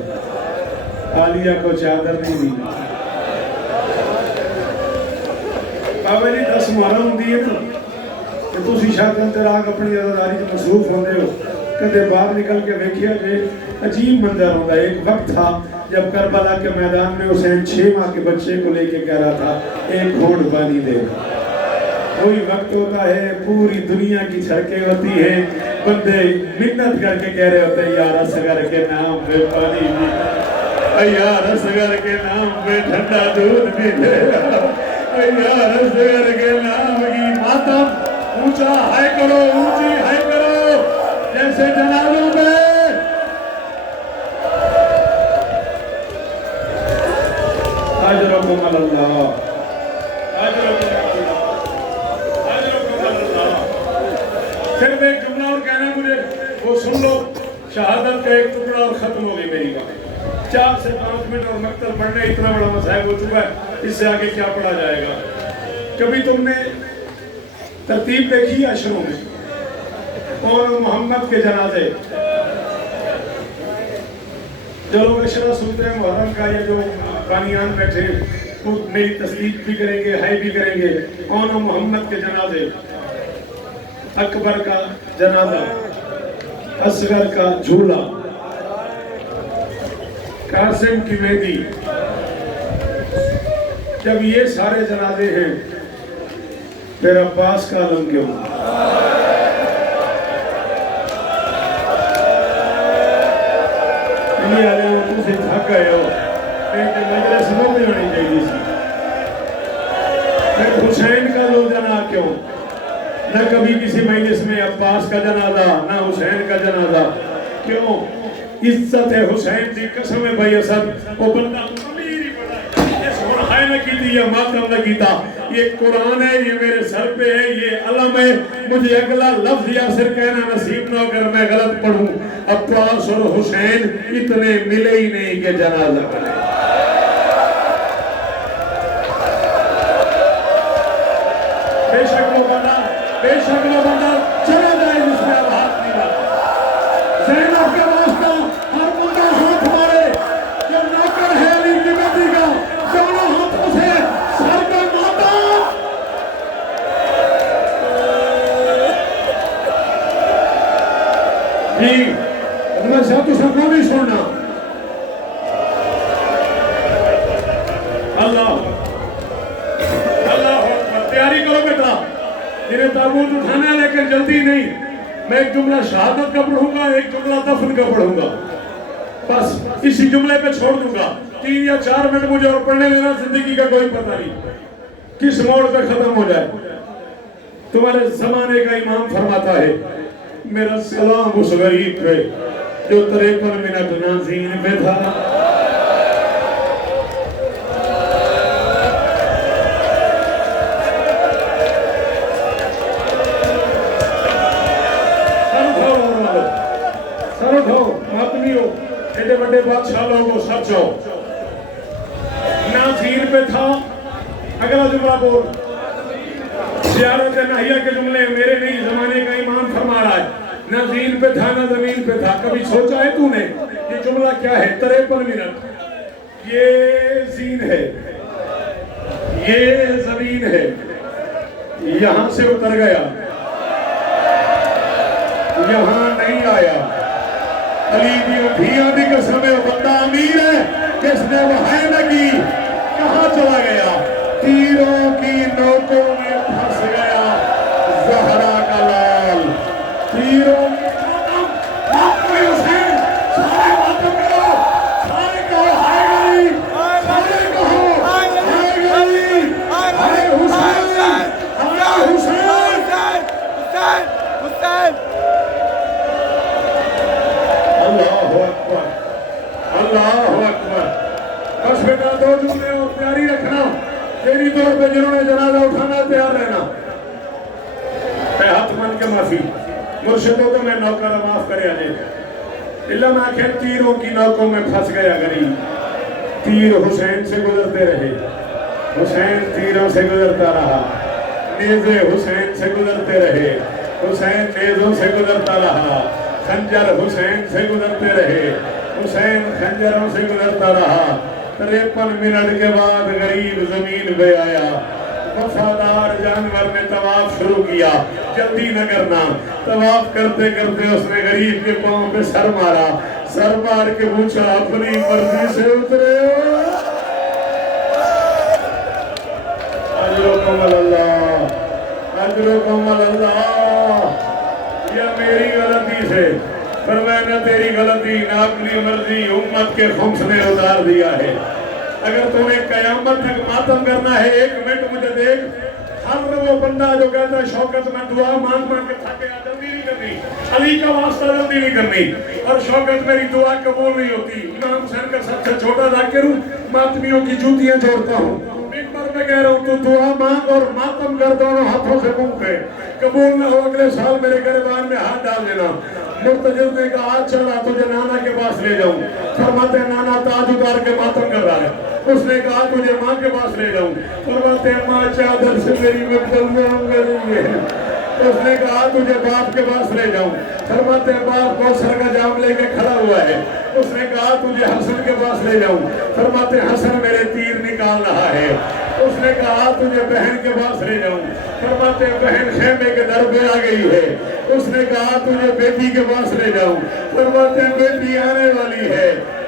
عالیہ کو چادر نہیں دی. بابا جی 10 محرم دی ہے نا کہ تسی شاید انتراک اپنی عزاداری سے مصروف ہوندے ہو کدے باہر نکل کے دیکھیا کہ عجیب منظر ہوتا ہے. ایک وقت تھا جب کربلا کے میدان میں حسین 6 ماہ کے بچے کو لے کے کہہ رہا تھا ایک گھونٹ پانی دے. وہی وقت ہوتا ہے پوری دنیا کی سڑکیں ہوتی ہیں بندے منت کر کے کہہ رہے ہوتے ہیں یا اصغر کے نام پہ پانی بھی یا اصغر کے نام پہ ٹھنڈا دودھ بھی دے یا اصغر کے نام کی ماتم اونچا ہائے کرو اونچی ہائے کرو جیسے جنازوں میں. اجرکم اللہ صرف ایک جملہ اور کہنا مجھے وہ سن لو. شہادت کا ایک ٹکڑا اور ختم ہو گئی میری بات. 4 سے 5 منٹ اور مکتب پڑھنے اتنا بڑا مصائب ہو چکا ہے اس سے آگے کیا پڑھا جائے گا. کبھی تم نے ترتیب دیکھی عشروں میں اور محمد کے جنازے جو لوگ عشرہ سنتے ہیں محرم کا یا جو بانیان بیٹھے وہ میری تصدیق بھی کریں گے ہائی بھی کریں گے. اور محمد کے جنازے اکبر کا جنازہ اصغر کا جھولا قاسم کی مہدی، جب یہ سارے جنازے ہیں پھر عباس کا عالم کیوں؟ یہ آلے وہ تم سے تھک گئے ہو، لیکن مجلس میں بھی ہونی چاہیے سی۔ پھر حسین کا دو جنازہ کیوں؟ نہ کبھی کسی مجلس میں عباس کا جنازہ نہ حسین کا جنازہ کیوں؟ عزت حسین دی قسم بھائی اسد وہ بندہ امیر ہی بڑا ہے، اس مرحائے نہ کی تھی یا ماتم نہ کیتا، یہ قرآن ہے، یہ میرے سر پہ ہے، یہ علم ہے، مجھے اگلا لفظ یا صر کہنا نصیب نہ اگر میں غلط پڑھوں۔ عباس اور حسین اتنے ملے ہی نہیں کہ جنازہ کرے۔ بے شک وہ بندہ چلا جائے جس میں اب ہاتھ نہیں لگا۔ زینب کے واسطہ ہر بندہ ہاتھ مارے، جو نوکر ہے علی کی بیٹی کا، دونوں ہاتھوں سے سر کا ماتا۔ جی میں صاحب تو سب کو بھی سننا۔ اللہ تیاری کرو بیٹا، جنہیں تابوت اٹھانا ہے لیکن جلدی نہیں۔ میں ایک جملہ شہادت کا پڑھوں گا، ایک جملہ دفن کا پڑھوں گا، بس اسی جملے پہ چھوڑ دوں گا۔ 3 یا 4 منٹ مجھے اور پڑھنے دینا، زندگی کا کوئی پتہ نہیں کس موڑ پہ ختم ہو جائے۔ تمہارے زمانے کا امام فرماتا ہے میرا سلام اس غریب پہ جو 53 منٹ نازین پہ تھا۔ ایڈے بڑے بادشاہ لوگوں سب جاؤ، نازین پہ تھا۔ اگلا جملہ بول، زیارت ناہیہ کے جملے میرے نہیں، زمانے کا امام فرما رہا ہے نازین پہ تھا نہ زمین پہ تھا۔ کبھی سوچا ہے تو نے یہ جملہ کیا ہے؟ 53 منٹ، یہ زین ہے، یہ زمین ہے، یہاں سے اتر گیا، یہاں نہیں آیا۔ علی کی اٹھیاں دی قسم ہے، بندہ امیر ہے جس نے وہاں لگی، کہاں چلا گیا؟ تیروں کی نوکوں میں پھنس گیا زہرا کا لال۔ تیروں کی حسین سارے ماتم کرو، سارے کہو ہائے گلی، سارے کہو ہائے گلی، ہائے حسین، ہائے حسین، حسین۔ اللہ اکبر، اللہ اکبر۔ بس بیٹا 2 جملے اور تیاری رکھنا، تیری طور پہ جنہوں نے جنازہ اٹھانا تیار رہنا۔ میں ہاتھ مان کے معافی مرشدوں کو میں نوکر معاف کرے آجے اللہ میں آخر تیروں کی نوکوں میں پھنس گیا غریب۔ تیر حسین سے گزرتے رہے، حسین تیروں سے گزرتا رہا، نیزے حسین سے گزرتے رہے، حسین نیزوں سے گزرتا رہا، خنجر حسین سے گزرتے رہے، حسین خنجروں سے گزرتا رہا۔ 53 منٹ کے بعد غریب زمین پہ آیا، وفادار جانور نے طواف شروع کیا۔ جلدی نہ کرنا، طواف کرتے کرتے اس نے غریب کے پاؤں پہ سر مارا، سر مار کے پوچھا اپنی مرضی سے اترے ہو؟ اجرکم اللہ، اجرکم اللہ۔ یا میری غلطی سے، فرمایا نہ تیری غلطی نہ اپنی مرضی، امت کے خمس نے اتار دیا ہے۔ اگر تو نے قیامت تک ماتم کرنا ہے، 1 منٹ مجھے دیکھ، ہر وہ بندہ جو کہتا ہے شوکت میں دعا مانگ مانگ کے تھک گیا، جلدی نہیں کرنی، علی کا واسطہ جلدی نہیں کرنی، اور شوکت میری دعا قبول نہیں ہوتی۔ امام حسین کا سب سے چھوٹا ذاکر ہوں، ماتمیوں کی جوتیاں جوڑتا ہوں، ممبر میں کہہ رہا ہوں تو دعا مانگ اور ماتم کر، دونوں ہاتھوں سے منہ پہ، قبول نہ ہو اگلے سال میرے گریبان میں ہاتھ ڈال دینا۔ مرتجز نے کہا چلا تجھے نانا کے پاس لے جاؤں، فرماتے ہیں نانا تاج اتار کے ماتم کر رہا ہے۔ اس نے کہا تجھے ماں کے پاس لے جاؤں، فرماتے ہیں ماں چادر سے میری مقدم رہی ہے۔ اس نے کہا تجھے باپ کے پاس لے جاؤں، فرماتے ہیں باپ کوثر کا جام لے کے کھڑا ہوا ہے۔ اس نے کہا تجھے حسن کے پاس لے جاؤں، فرماتے ہیں حسن میرے تیر نکال رہا ہے۔ اس نے کہا تجھے بہن کے پاس لے جاؤں، فرماتے ہیں بہن خیمے کے در پہ آ گئی ہے۔ اس نے کہا تجھے بیٹی کے پاس لے جاؤں، فرماتے ہیں بیٹی آنے والی ہے۔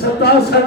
67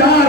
4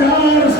4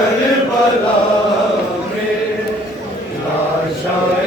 کربلا میں لاشاں